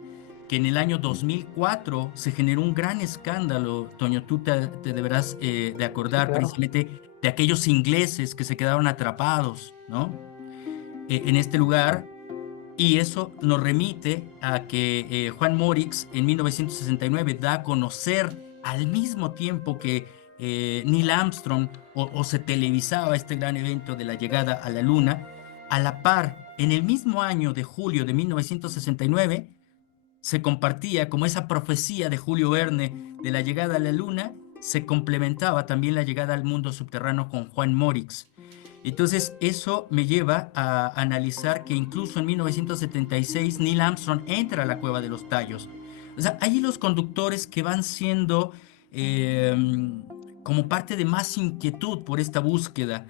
que en el año 2004 se generó un gran escándalo. Toño, tú te deberás de Sí, acordar claro. precisamente de aquellos ingleses que se quedaron atrapados, ¿no? En este lugar. Y eso nos remite a que Juan Morix en 1969 da a conocer, al mismo tiempo que Neil Armstrong, o se televisaba este gran evento de la llegada a la Luna. A la par, en el mismo año de julio de 1969, se compartía como esa profecía de Julio Verne de la llegada a la Luna. Se complementaba también la llegada al mundo subterráneo con Juan Morix. Entonces, eso me lleva a analizar que incluso en 1976 Neil Armstrong entra a la Cueva de los Tallos. O sea, hay los conductores que van siendo eh, como parte de más inquietud por esta búsqueda.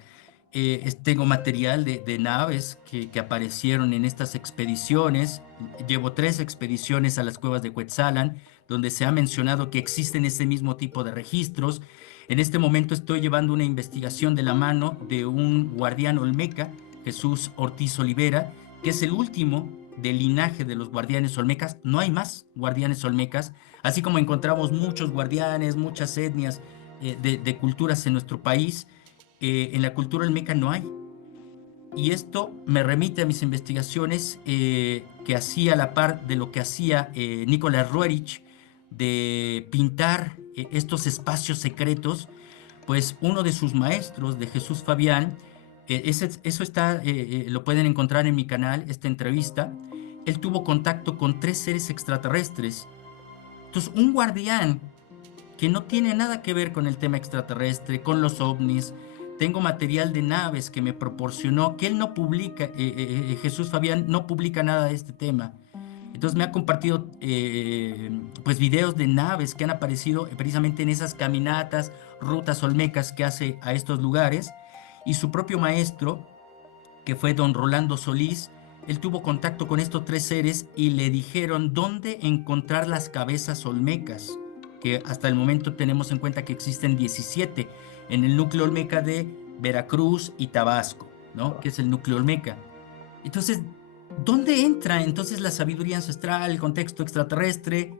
Tengo material de naves que aparecieron en estas expediciones. Llevo 3 expediciones a las cuevas de Cuetzalan, donde se ha mencionado que existen ese mismo tipo de registros. En este momento estoy llevando una investigación de la mano de un guardián olmeca, Jesús Ortiz Olivera, que es el último del linaje de los guardianes olmecas. No hay más guardianes olmecas, así como encontramos muchos guardianes, muchas etnias de culturas en nuestro país. En la cultura olmeca no hay. Y esto me remite a mis investigaciones que hacía a la par de lo que hacía Nicolás Roerich, de pintar estos espacios secretos. Pues uno de sus maestros, de Jesús Fabián, eso está, lo pueden encontrar en mi canal, esta entrevista. Él tuvo contacto con 3 seres extraterrestres. Entonces, un guardián que no tiene nada que ver con el tema extraterrestre, con los ovnis. Tengo material de naves que me proporcionó, que él no publica, Jesús Fabián no publica nada de este tema. Entonces me ha compartido pues videos de naves que han aparecido precisamente en esas caminatas, rutas olmecas que hace a estos lugares. Y su propio maestro, que fue don Rolando Solís, él tuvo contacto con estos 3 seres y le dijeron dónde encontrar las cabezas olmecas, que hasta el momento tenemos en cuenta que existen 17 en el núcleo olmeca de Veracruz y Tabasco, ¿no? Que es el núcleo olmeca. Entonces, ¿dónde entra entonces la sabiduría ancestral, el contexto extraterrestre?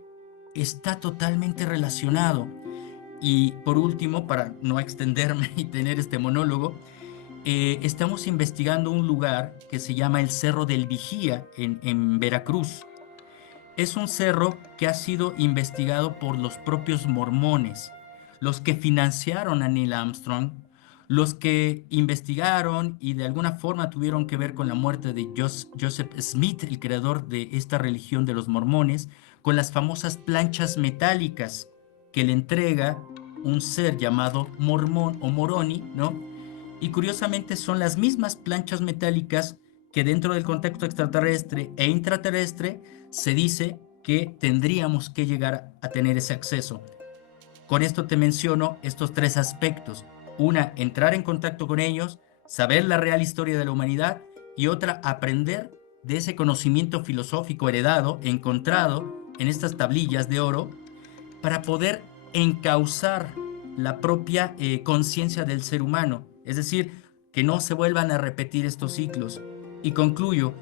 Está totalmente relacionado. Y por último, para no extenderme y tener este monólogo, estamos investigando un lugar que se llama el Cerro del Vigía en Veracruz. Es un cerro que ha sido investigado por los propios mormones, los que financiaron a Neil Armstrong, los que investigaron y de alguna forma tuvieron que ver con la muerte de Joseph Smith, el creador de esta religión de los mormones, con las famosas planchas metálicas que le entrega un ser llamado Mormón o Moroni, ¿no? Y curiosamente son las mismas planchas metálicas que dentro del contexto extraterrestre e intraterrestre se dice que tendríamos que llegar a tener ese acceso. Con esto te menciono estos tres aspectos. Una, entrar en contacto con ellos, saber la real historia de la humanidad, y otra, aprender de ese conocimiento filosófico heredado, encontrado en estas tablillas de oro, para poder encauzar la propia conciencia del ser humano. Es decir, que no se vuelvan a repetir estos ciclos. Y concluyo,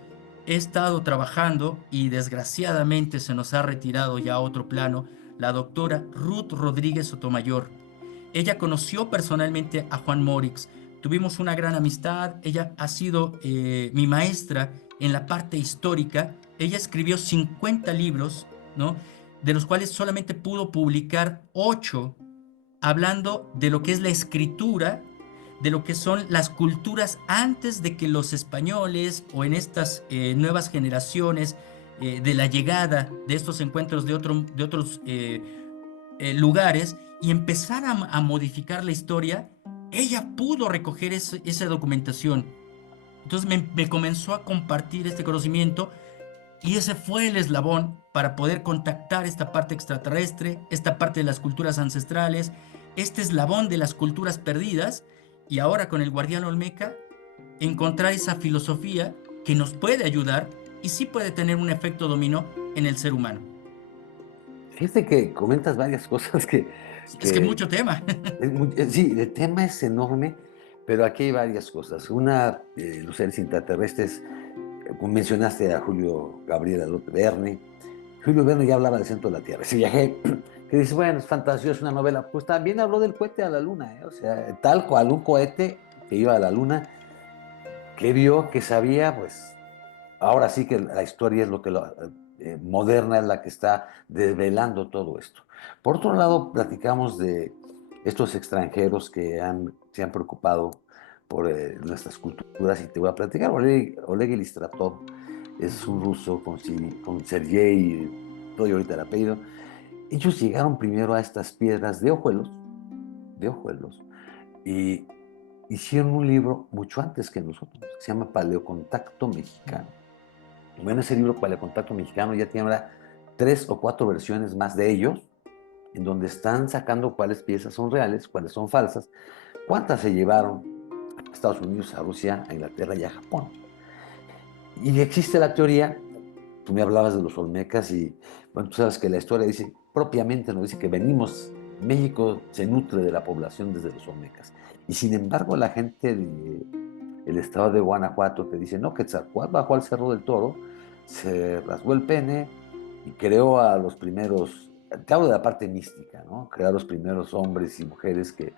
he estado trabajando y desgraciadamente se nos ha retirado ya a otro plano la doctora Ruth Rodríguez Sotomayor. Ella conoció personalmente a Juan Morix, tuvimos una gran amistad, ella ha sido mi maestra en la parte histórica, ella escribió 50 libros, ¿no? De los cuales solamente pudo publicar 8 hablando de lo que es la escritura, de lo que son las culturas antes de que los españoles o en estas nuevas generaciones de la llegada de estos encuentros de otros lugares y empezar a modificar la historia, ella pudo recoger esa documentación. Entonces me comenzó a compartir este conocimiento y ese fue el eslabón para poder contactar esta parte extraterrestre, esta parte de las culturas ancestrales, este eslabón de las culturas perdidas, y ahora con el Guardián Olmeca, encontrar esa filosofía que nos puede ayudar y sí puede tener un efecto dominó en el ser humano. Fíjate que comentas varias cosas Es que que mucho tema. sí, el tema es enorme, pero aquí hay varias cosas. Una, los seres intraterrestres, mencionaste a Julio Gabriel Verne. Julio Verne ya hablaba del centro de la Tierra, ese viaje que dice, bueno, es fantasioso, es una novela. Pues también habló del cohete a la luna, ¿eh? O sea, tal cual un cohete que iba a la luna, que vio, que sabía, pues ahora sí que la historia es lo que moderna es la que está desvelando todo esto. Por otro lado, platicamos de estos extranjeros que se han preocupado por nuestras culturas y te voy a platicar. Oleg Ilistratov es un ruso con Sergei, doy ahorita el apellido. Ellos llegaron primero a estas piedras de hojuelos, y hicieron un libro mucho antes que nosotros, que se llama Paleocontacto Mexicano. Bueno, ese libro, Paleocontacto Mexicano, ya tiene ahora 3 o 4 versiones más de ellos, en donde están sacando cuáles piezas son reales, cuáles son falsas, cuántas se llevaron a Estados Unidos, a Rusia, a Inglaterra y a Japón. Y existe la teoría, tú me hablabas de los olmecas y, bueno, tú sabes que la historia dice, propiamente nos dice que México se nutre de la población desde los olmecas. Y sin embargo, la gente del estado de Guanajuato te dice, no, Quetzalcóatl bajó al Cerro del Toro, se rasgó el pene y creó a los primeros, te hablo de la parte mística, ¿no? Creó a los primeros hombres y mujeres que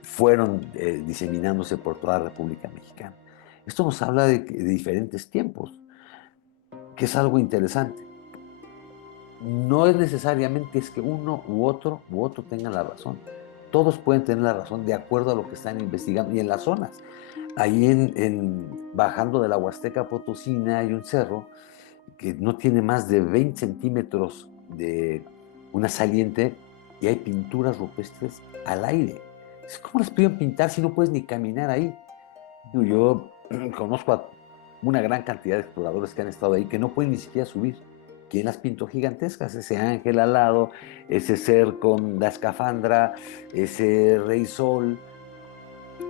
fueron diseminándose por toda la República Mexicana. Esto nos habla de diferentes tiempos, que es algo interesante. No es necesariamente es que uno u otro tengan la razón. Todos pueden tener la razón de acuerdo a lo que están investigando y en las zonas. Ahí bajando de la Huasteca Potosina hay un cerro que no tiene más de 20 centímetros de una saliente y hay pinturas rupestres al aire. ¿Cómo las piden pintar si no puedes ni caminar ahí? Yo conozco a una gran cantidad de exploradores que han estado ahí que no pueden ni siquiera subir. ¿Quién las pintó gigantescas? Ese ángel alado, ese ser con la escafandra, ese rey sol.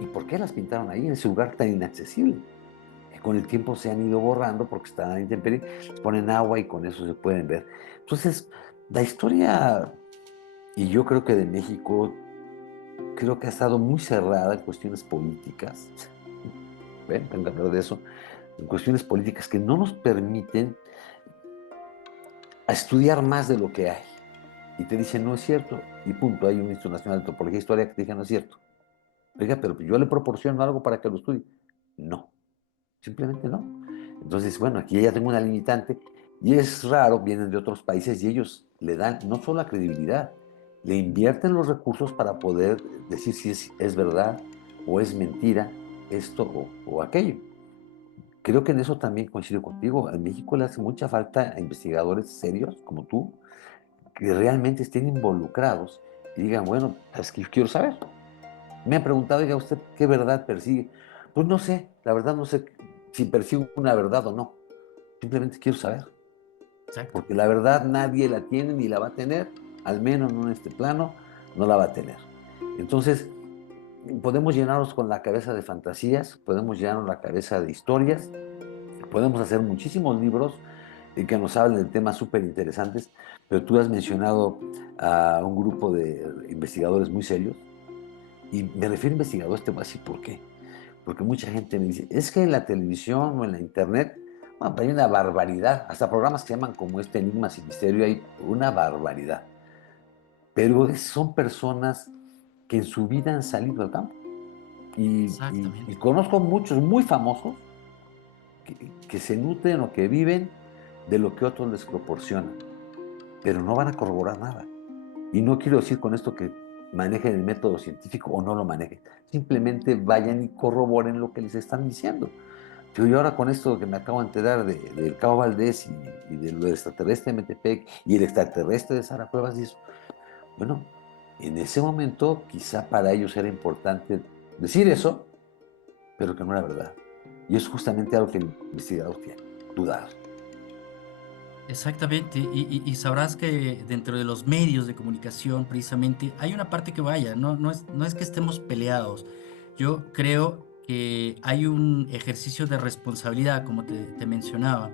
¿Y por qué las pintaron ahí en ese lugar tan inaccesible? Que con el tiempo se han ido borrando porque están a intemperie, les ponen agua y con eso se pueden ver. Entonces, la historia, y yo creo que de México, creo que ha estado muy cerrada en cuestiones políticas. Vengo a hablar de eso, en cuestiones políticas que no nos permiten a estudiar más de lo que hay. y te dicen no es cierto, y punto, hay un Instituto Nacional de Antropología e Historia que te dice no es cierto. Oiga, pero yo le proporciono algo para que lo estudie. No, simplemente no. Entonces, bueno, aquí ya tengo una limitante y es raro, vienen de otros países y ellos le dan no solo la credibilidad, le invierten los recursos para poder decir si es verdad o es mentira esto o aquello. Creo que en eso también coincido contigo. En México le hace mucha falta a investigadores serios como tú, que realmente estén involucrados y digan, bueno, es que yo quiero saber. Me han preguntado, oiga, ¿usted qué verdad persigue? Pues no sé, la verdad no sé si persigo una verdad o no. Simplemente quiero saber. Exacto. Porque la verdad nadie la tiene ni la va a tener, al menos no en este plano, no la va a tener. Entonces, podemos llenarnos con la cabeza de fantasías, podemos llenarnos la cabeza de historias, podemos hacer muchísimos libros que nos hablen de temas súper interesantes, pero tú has mencionado a un grupo de investigadores muy serios, y me refiero a investigadores, te voy a decir por qué. Porque mucha gente me dice, es que en la televisión o en la internet, bueno, hay una barbaridad, hasta programas que se llaman como este Enigmas y Misterio, hay una barbaridad. Pero son personas que en su vida han salido al campo. Y Exactamente. conozco muchos muy famosos que se nutren o que viven de lo que otros les proporcionan, pero no van a corroborar nada. Y no quiero decir con esto que manejen el método científico o no lo manejen. Simplemente vayan y corroboren lo que les están diciendo. Yo ahora con esto que me acabo de enterar del Cabo Valdés y de lo del extraterrestre de Metepec y el extraterrestre de Sara Cuevas y eso, bueno, en ese momento quizá para ellos era importante decir eso, pero que no era verdad. Y es justamente algo que el investigador tiene, dudar. Exactamente, y sabrás que dentro de los medios de comunicación, precisamente, hay una parte que vaya, no es que estemos peleados. Yo creo que hay un ejercicio de responsabilidad, como te mencionaba,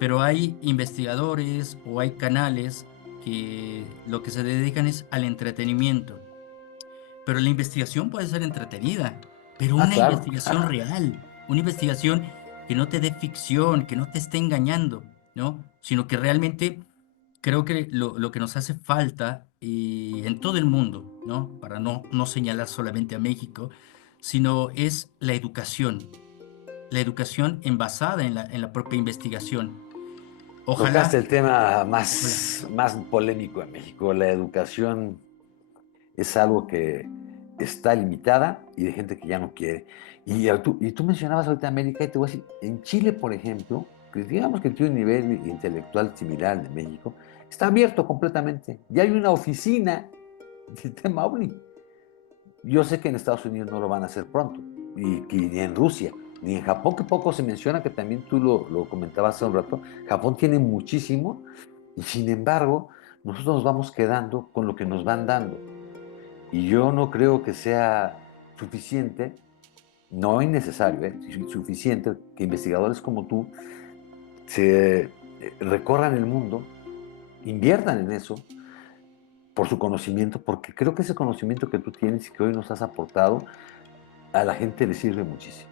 pero hay investigadores o hay canales que lo que se dedican es al entretenimiento. Pero la investigación puede ser entretenida, pero Ah, una claro. investigación real, una investigación que no te dé ficción, que no te esté engañando, ¿no? Sino que realmente creo que lo que nos hace falta en todo el mundo, ¿no? Para no señalar solamente a México, sino es la educación envasada en la propia investigación. Tocaste Ojalá, el tema ojalá. más polémico en México. La educación es algo que está limitada y de gente que ya no quiere. Y tú mencionabas ahorita América y te voy a decir, en Chile, por ejemplo, que digamos que tiene un nivel intelectual similar al de México, está abierto completamente. Ya hay una oficina del tema OVNI. Yo sé que en Estados Unidos no lo van a hacer pronto, ni en Rusia, ni en Japón, que poco se menciona, que también tú lo comentabas hace un rato. Japón tiene muchísimo y sin embargo nosotros nos vamos quedando con lo que nos van dando. Y yo no creo que sea suficiente, no innecesario, suficiente que investigadores como tú se recorran el mundo, inviertan en eso por su conocimiento, porque creo que ese conocimiento que tú tienes y que hoy nos has aportado a la gente le sirve muchísimo.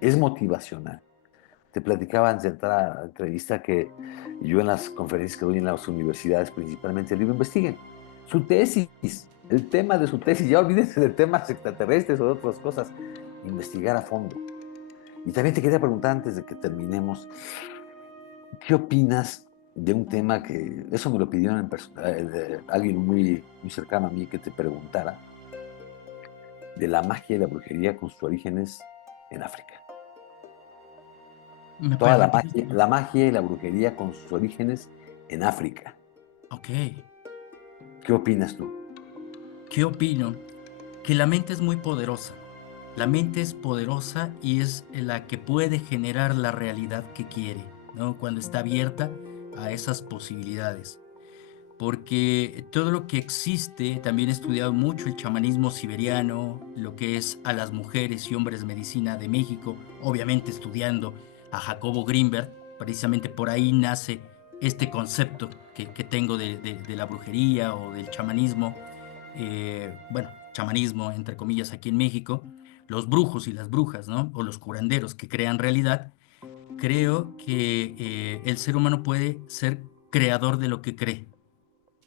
Es motivacional. Te platicaba antes de entrar a la entrevista que yo en las conferencias que doy en las universidades, principalmente, le digo, investiguen su tesis, el tema de su tesis. Ya olvídense de temas extraterrestres o de otras cosas. Investigar a fondo. Y también te quería preguntar antes de que terminemos, ¿qué opinas de un tema que, eso me lo pidieron alguien muy cercano a mí que te preguntara, de la magia y la brujería con sus orígenes en África? ¿Me Toda puedes repetir? la magia y la brujería con sus orígenes en África. Ok. ¿Qué opinas tú? ¿Qué opino? Que la mente es muy poderosa. La mente es poderosa y es la que puede generar la realidad que quiere, ¿no? Cuando está abierta a esas posibilidades. Porque todo lo que existe, también he estudiado mucho el chamanismo siberiano, lo que es a las mujeres y hombres medicina de México, obviamente estudiando a Jacobo Grinberg, precisamente por ahí nace este concepto que tengo de la brujería o del chamanismo, bueno, chamanismo entre comillas aquí en México, los brujos y las brujas, ¿no? O los curanderos que crean realidad. Creo que el ser humano puede ser creador de lo que cree.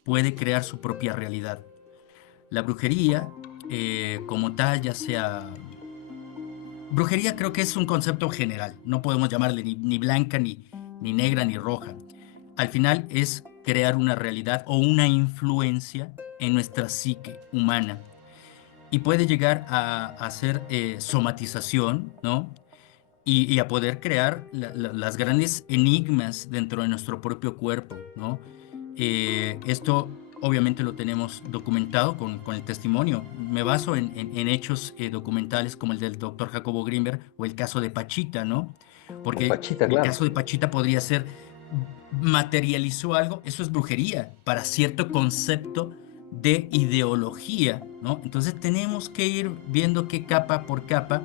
puede crear su propia realidad. La brujería, como tal, ya sea... Brujería creo que es un concepto general, no podemos llamarle ni blanca, ni negra, ni roja. Al final es crear una realidad o una influencia en nuestra psique humana y puede llegar a hacer somatización, ¿no? Y a poder crear las grandes enigmas dentro de nuestro propio cuerpo, ¿no? Esto obviamente lo tenemos documentado con el testimonio. Me baso en hechos documentales como el del doctor Jacobo Grinberg o el caso de Pachita, ¿no? De Porque Pachita, el claro. caso de Pachita podría ser, materializó algo, eso es brujería para cierto concepto de ideología, ¿no? Entonces tenemos que ir viendo qué capa por capa,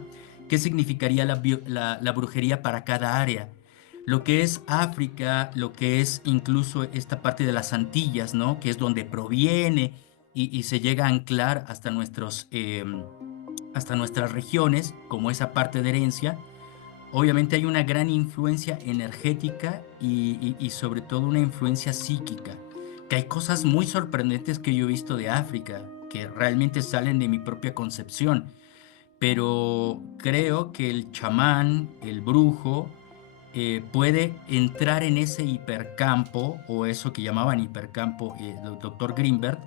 qué significaría la brujería para cada área. Lo que es África, lo que es incluso esta parte de las Antillas, ¿no? Que es donde proviene y se llega a anclar hasta nuestras regiones, como esa parte de herencia. Obviamente hay una gran influencia energética y sobre todo una influencia psíquica, que hay cosas muy sorprendentes que yo he visto de África, que realmente salen de mi propia concepción, pero creo que el chamán, el brujo, puede entrar en ese hipercampo, o eso que llamaban hipercampo, el doctor Greenberg,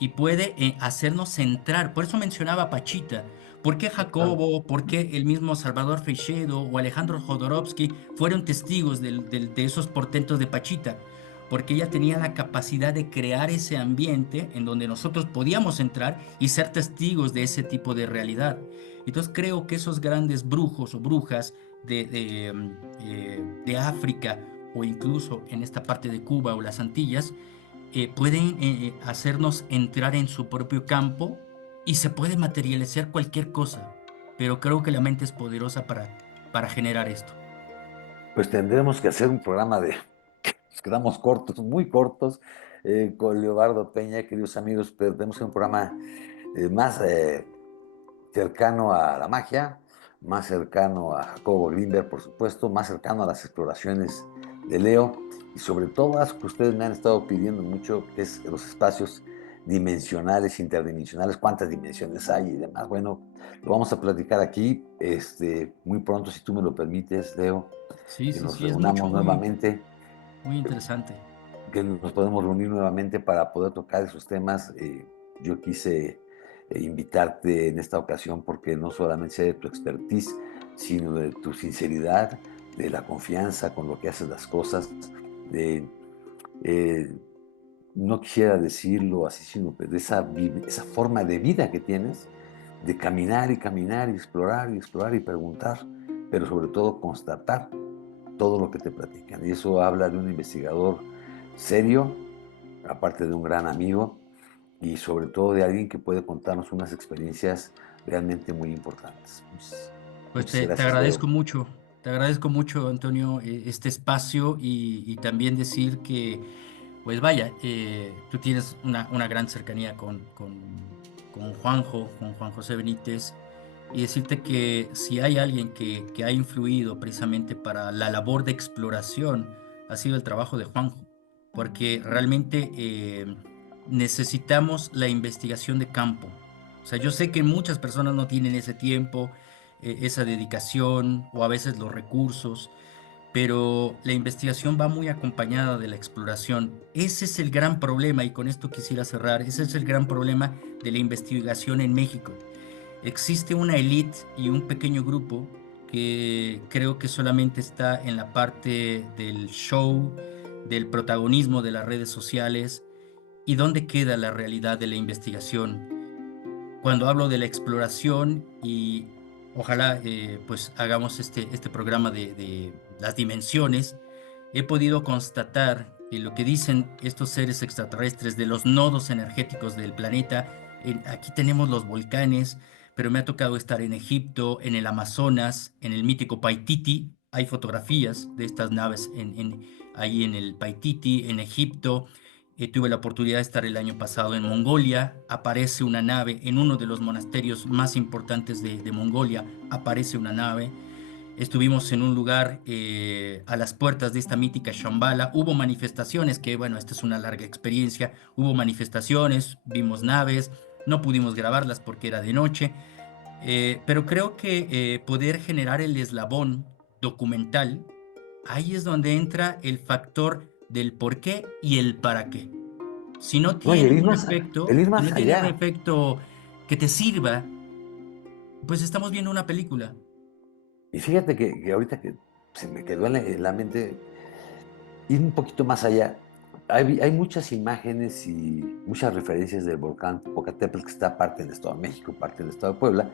y puede hacernos entrar. Por eso mencionaba a Pachita. ¿Por qué Claro. Jacobo, por qué el mismo Salvador Freixedo o Alejandro Jodorowsky fueron testigos de esos portentos de Pachita? Porque ella tenía la capacidad de crear ese ambiente en donde nosotros podíamos entrar y ser testigos de ese tipo de realidad. Entonces creo que esos grandes brujos o brujas de África o incluso en esta parte de Cuba o las Antillas, pueden hacernos entrar en su propio campo y se puede materializar cualquier cosa, pero creo que la mente es poderosa para generar esto. Pues tendremos que hacer un programa de... Nos quedamos cortos, muy cortos, con Leobardo Peña, queridos amigos, pero tenemos que hacer un programa más cercano a la magia, más cercano a Jacobo Grinberg, por supuesto, más cercano a las exploraciones de Leo y sobre todo a las que ustedes me han estado pidiendo mucho, que es los espacios dimensionales, interdimensionales, cuántas dimensiones hay y demás. Bueno, lo vamos a platicar aquí muy pronto, si tú me lo permites, Leo, Sí, que sí, nos sí, es mucho, reunamos nuevamente, muy interesante. que nos podemos reunir nuevamente para poder tocar esos temas. Yo quise invitarte en esta ocasión porque no solamente sé de tu expertise, sino de tu sinceridad, de la confianza con lo que haces las cosas, de, eh, no quisiera decirlo así, sino de esa forma de vida que tienes, de caminar y caminar y explorar y preguntar, pero sobre todo constatar todo lo que te platican. Y eso habla de un investigador serio, aparte de un gran amigo, y sobre todo de alguien que puede contarnos unas experiencias realmente muy importantes. Pues Muchas te gracias, Leo. te agradezco mucho, Antonio, este espacio y también decir que, pues vaya, tú tienes una gran cercanía con Juanjo, con Juan José Benítez, y decirte que si hay alguien que ha influido precisamente para la labor de exploración, ha sido el trabajo de Juanjo, porque realmente necesitamos la investigación de campo. O sea, yo sé que muchas personas no tienen ese tiempo, esa dedicación o a veces los recursos, pero la investigación va muy acompañada de la exploración. Ese es el gran problema, y con esto quisiera cerrar, ese es el gran problema de la investigación en México. Existe una élite y un pequeño grupo que creo que solamente está en la parte del show, del protagonismo de las redes sociales. ¿Y dónde queda la realidad de la investigación? Cuando hablo de la exploración y ojalá pues hagamos este programa de las dimensiones, he podido constatar que lo que dicen estos seres extraterrestres de los nodos energéticos del planeta, aquí tenemos los volcanes, pero me ha tocado estar en Egipto, en el Amazonas, en el mítico Paititi. Hay fotografías de estas naves ahí en el Paititi, en Egipto. Tuve la oportunidad de estar el año pasado en Mongolia. Aparece una nave en uno de los monasterios más importantes de Mongolia. Aparece una nave. Estuvimos en un lugar a las puertas de esta mítica Shambhala. Hubo manifestaciones, que bueno, esta es una larga experiencia. Hubo manifestaciones, vimos naves, no pudimos grabarlas porque era de noche. Pero creo que poder generar el eslabón documental, ahí es donde entra el factor del por qué y el para qué. Si no No, y tiene un efecto, el ir si más no tiene un allá. efecto que te sirva, pues estamos viendo una película. Y fíjate que ahorita que se me quedó en la mente ir un poquito más allá. Hay muchas imágenes y muchas referencias del volcán Popocatépetl, que está parte del Estado de México, parte del Estado de Puebla,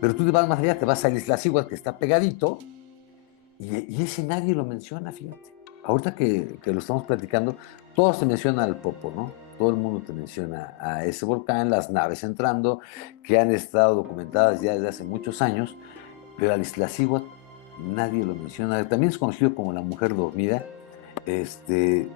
pero tú te vas más allá, te vas a Iztaccíhuatl, que está pegadito, y ese nadie lo menciona, fíjate. Ahorita que lo estamos platicando, todos te mencionan al Popo, ¿no? Todo el mundo te menciona a ese volcán, las naves entrando, que han estado documentadas ya desde hace muchos años, pero al Iztaccíhuatl nadie lo menciona. También es conocido como la mujer dormida. Este,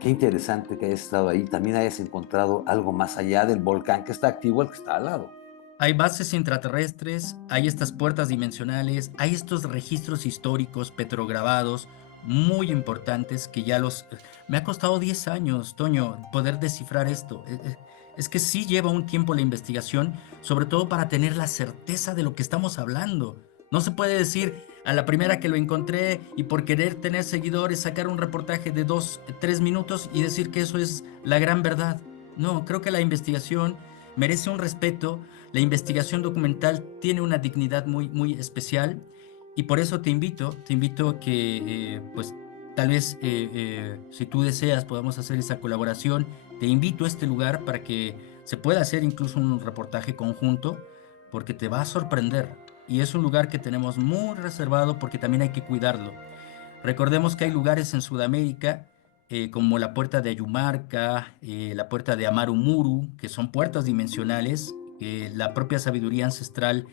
Qué interesante que hayas estado ahí, también hayas encontrado algo más allá del volcán que está activo, el que está al lado. Hay bases intraterrestres, hay estas puertas dimensionales, hay estos registros históricos petrograbados muy importantes que ya los... Me ha costado 10 años, Toño, poder descifrar esto. Es que sí lleva un tiempo la investigación, sobre todo para tener la certeza de lo que estamos hablando. No se puede decir a la primera que lo encontré y por querer tener seguidores sacar un reportaje de 2, 3 minutos y decir que eso es la gran verdad. No, creo que la investigación merece un respeto. La investigación documental tiene una dignidad muy, muy especial y por eso te invito a que, pues, tal vez, si tú deseas, podamos hacer esa colaboración. Te invito a este lugar para que se pueda hacer incluso un reportaje conjunto, porque te va a sorprender. Y es un lugar que tenemos muy reservado porque también hay que cuidarlo. Recordemos que hay lugares en Sudamérica como la puerta de Ayumarca, la puerta de Amaru Muru, que son puertas dimensionales, que la propia sabiduría ancestral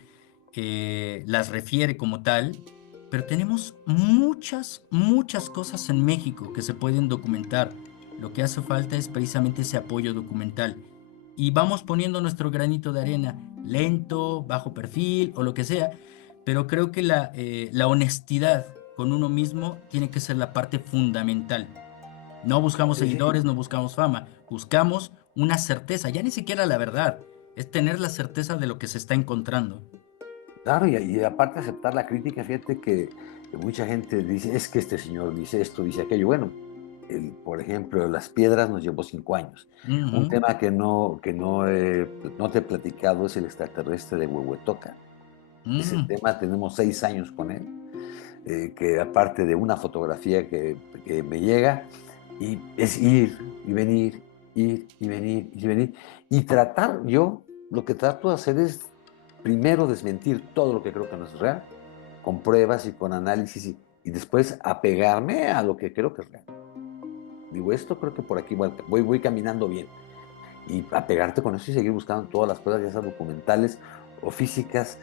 las refiere como tal, pero tenemos muchas, muchas cosas en México que se pueden documentar. Lo que hace falta es precisamente ese apoyo documental. Y vamos poniendo nuestro granito de arena, lento, bajo perfil o lo que sea, pero creo que la honestidad con uno mismo tiene que ser la parte fundamental. No buscamos Sí, sí. seguidores, no buscamos fama, buscamos una certeza, ya ni siquiera la verdad, es tener la certeza de lo que se está encontrando. Claro, y aparte aceptar la crítica, fíjate que mucha gente dice, es que este señor dice esto, dice aquello. Bueno, por ejemplo, las piedras nos llevó 5 años. Un Ujú, tema no te he platicado es el extraterrestre de Huehuetoca. Ese mm, tema tenemos 6 años con él, que aparte de una fotografía que me llega, y es ir y venir, ir y venir, y venir, y tratar, yo lo que trato de hacer es primero desmentir todo lo que creo que no es real, con pruebas y con análisis, y después apegarme a lo que creo que es real. Digo, esto creo que por aquí voy caminando bien, y apegarte con eso y seguir buscando todas las pruebas, ya sean documentales o físicas,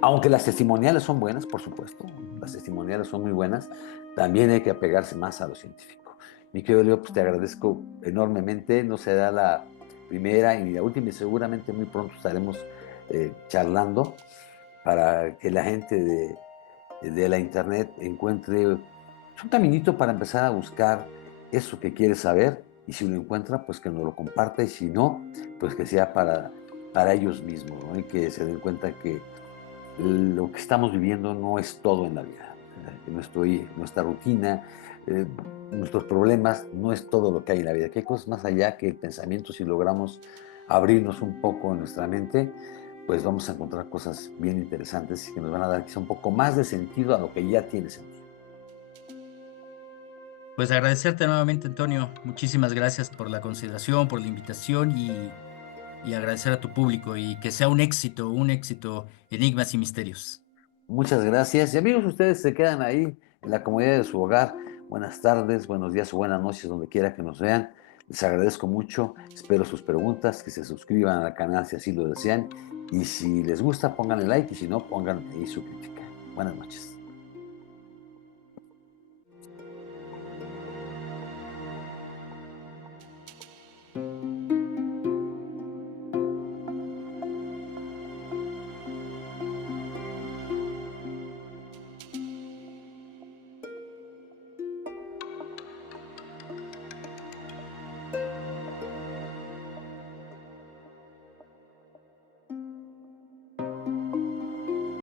aunque las testimoniales son buenas, por supuesto, las testimoniales son muy buenas, también hay que apegarse más a lo científico. Mi querido Leo, pues te agradezco enormemente, no será la primera ni la última y seguramente muy pronto estaremos charlando para que la gente de la internet encuentre un caminito para empezar a buscar eso que quiere saber y si lo encuentra, pues que nos lo comparta y si no, pues que sea para ellos mismos, ¿no? Y que se den cuenta que lo que estamos viviendo no es todo en la vida. Nuestra rutina, eh, nuestros problemas, no es todo lo que hay en la vida. Que hay cosas más allá que el pensamiento, si logramos abrirnos un poco en nuestra mente, pues vamos a encontrar cosas bien interesantes y que nos van a dar quizá un poco más de sentido a lo que ya tiene sentido. Pues agradecerte nuevamente, Antonio. Muchísimas gracias por la consideración, por la invitación y agradecer a tu público y que sea un éxito, Enigmas y Misterios. Muchas gracias. Y amigos, ustedes se quedan ahí en la comodidad de su hogar. Buenas tardes, buenos días o buenas noches, donde quiera que nos vean. Les agradezco mucho. Espero sus preguntas, que se suscriban al canal si así lo desean. Y si les gusta, pónganle like y si no, pongan ahí su crítica. Buenas noches.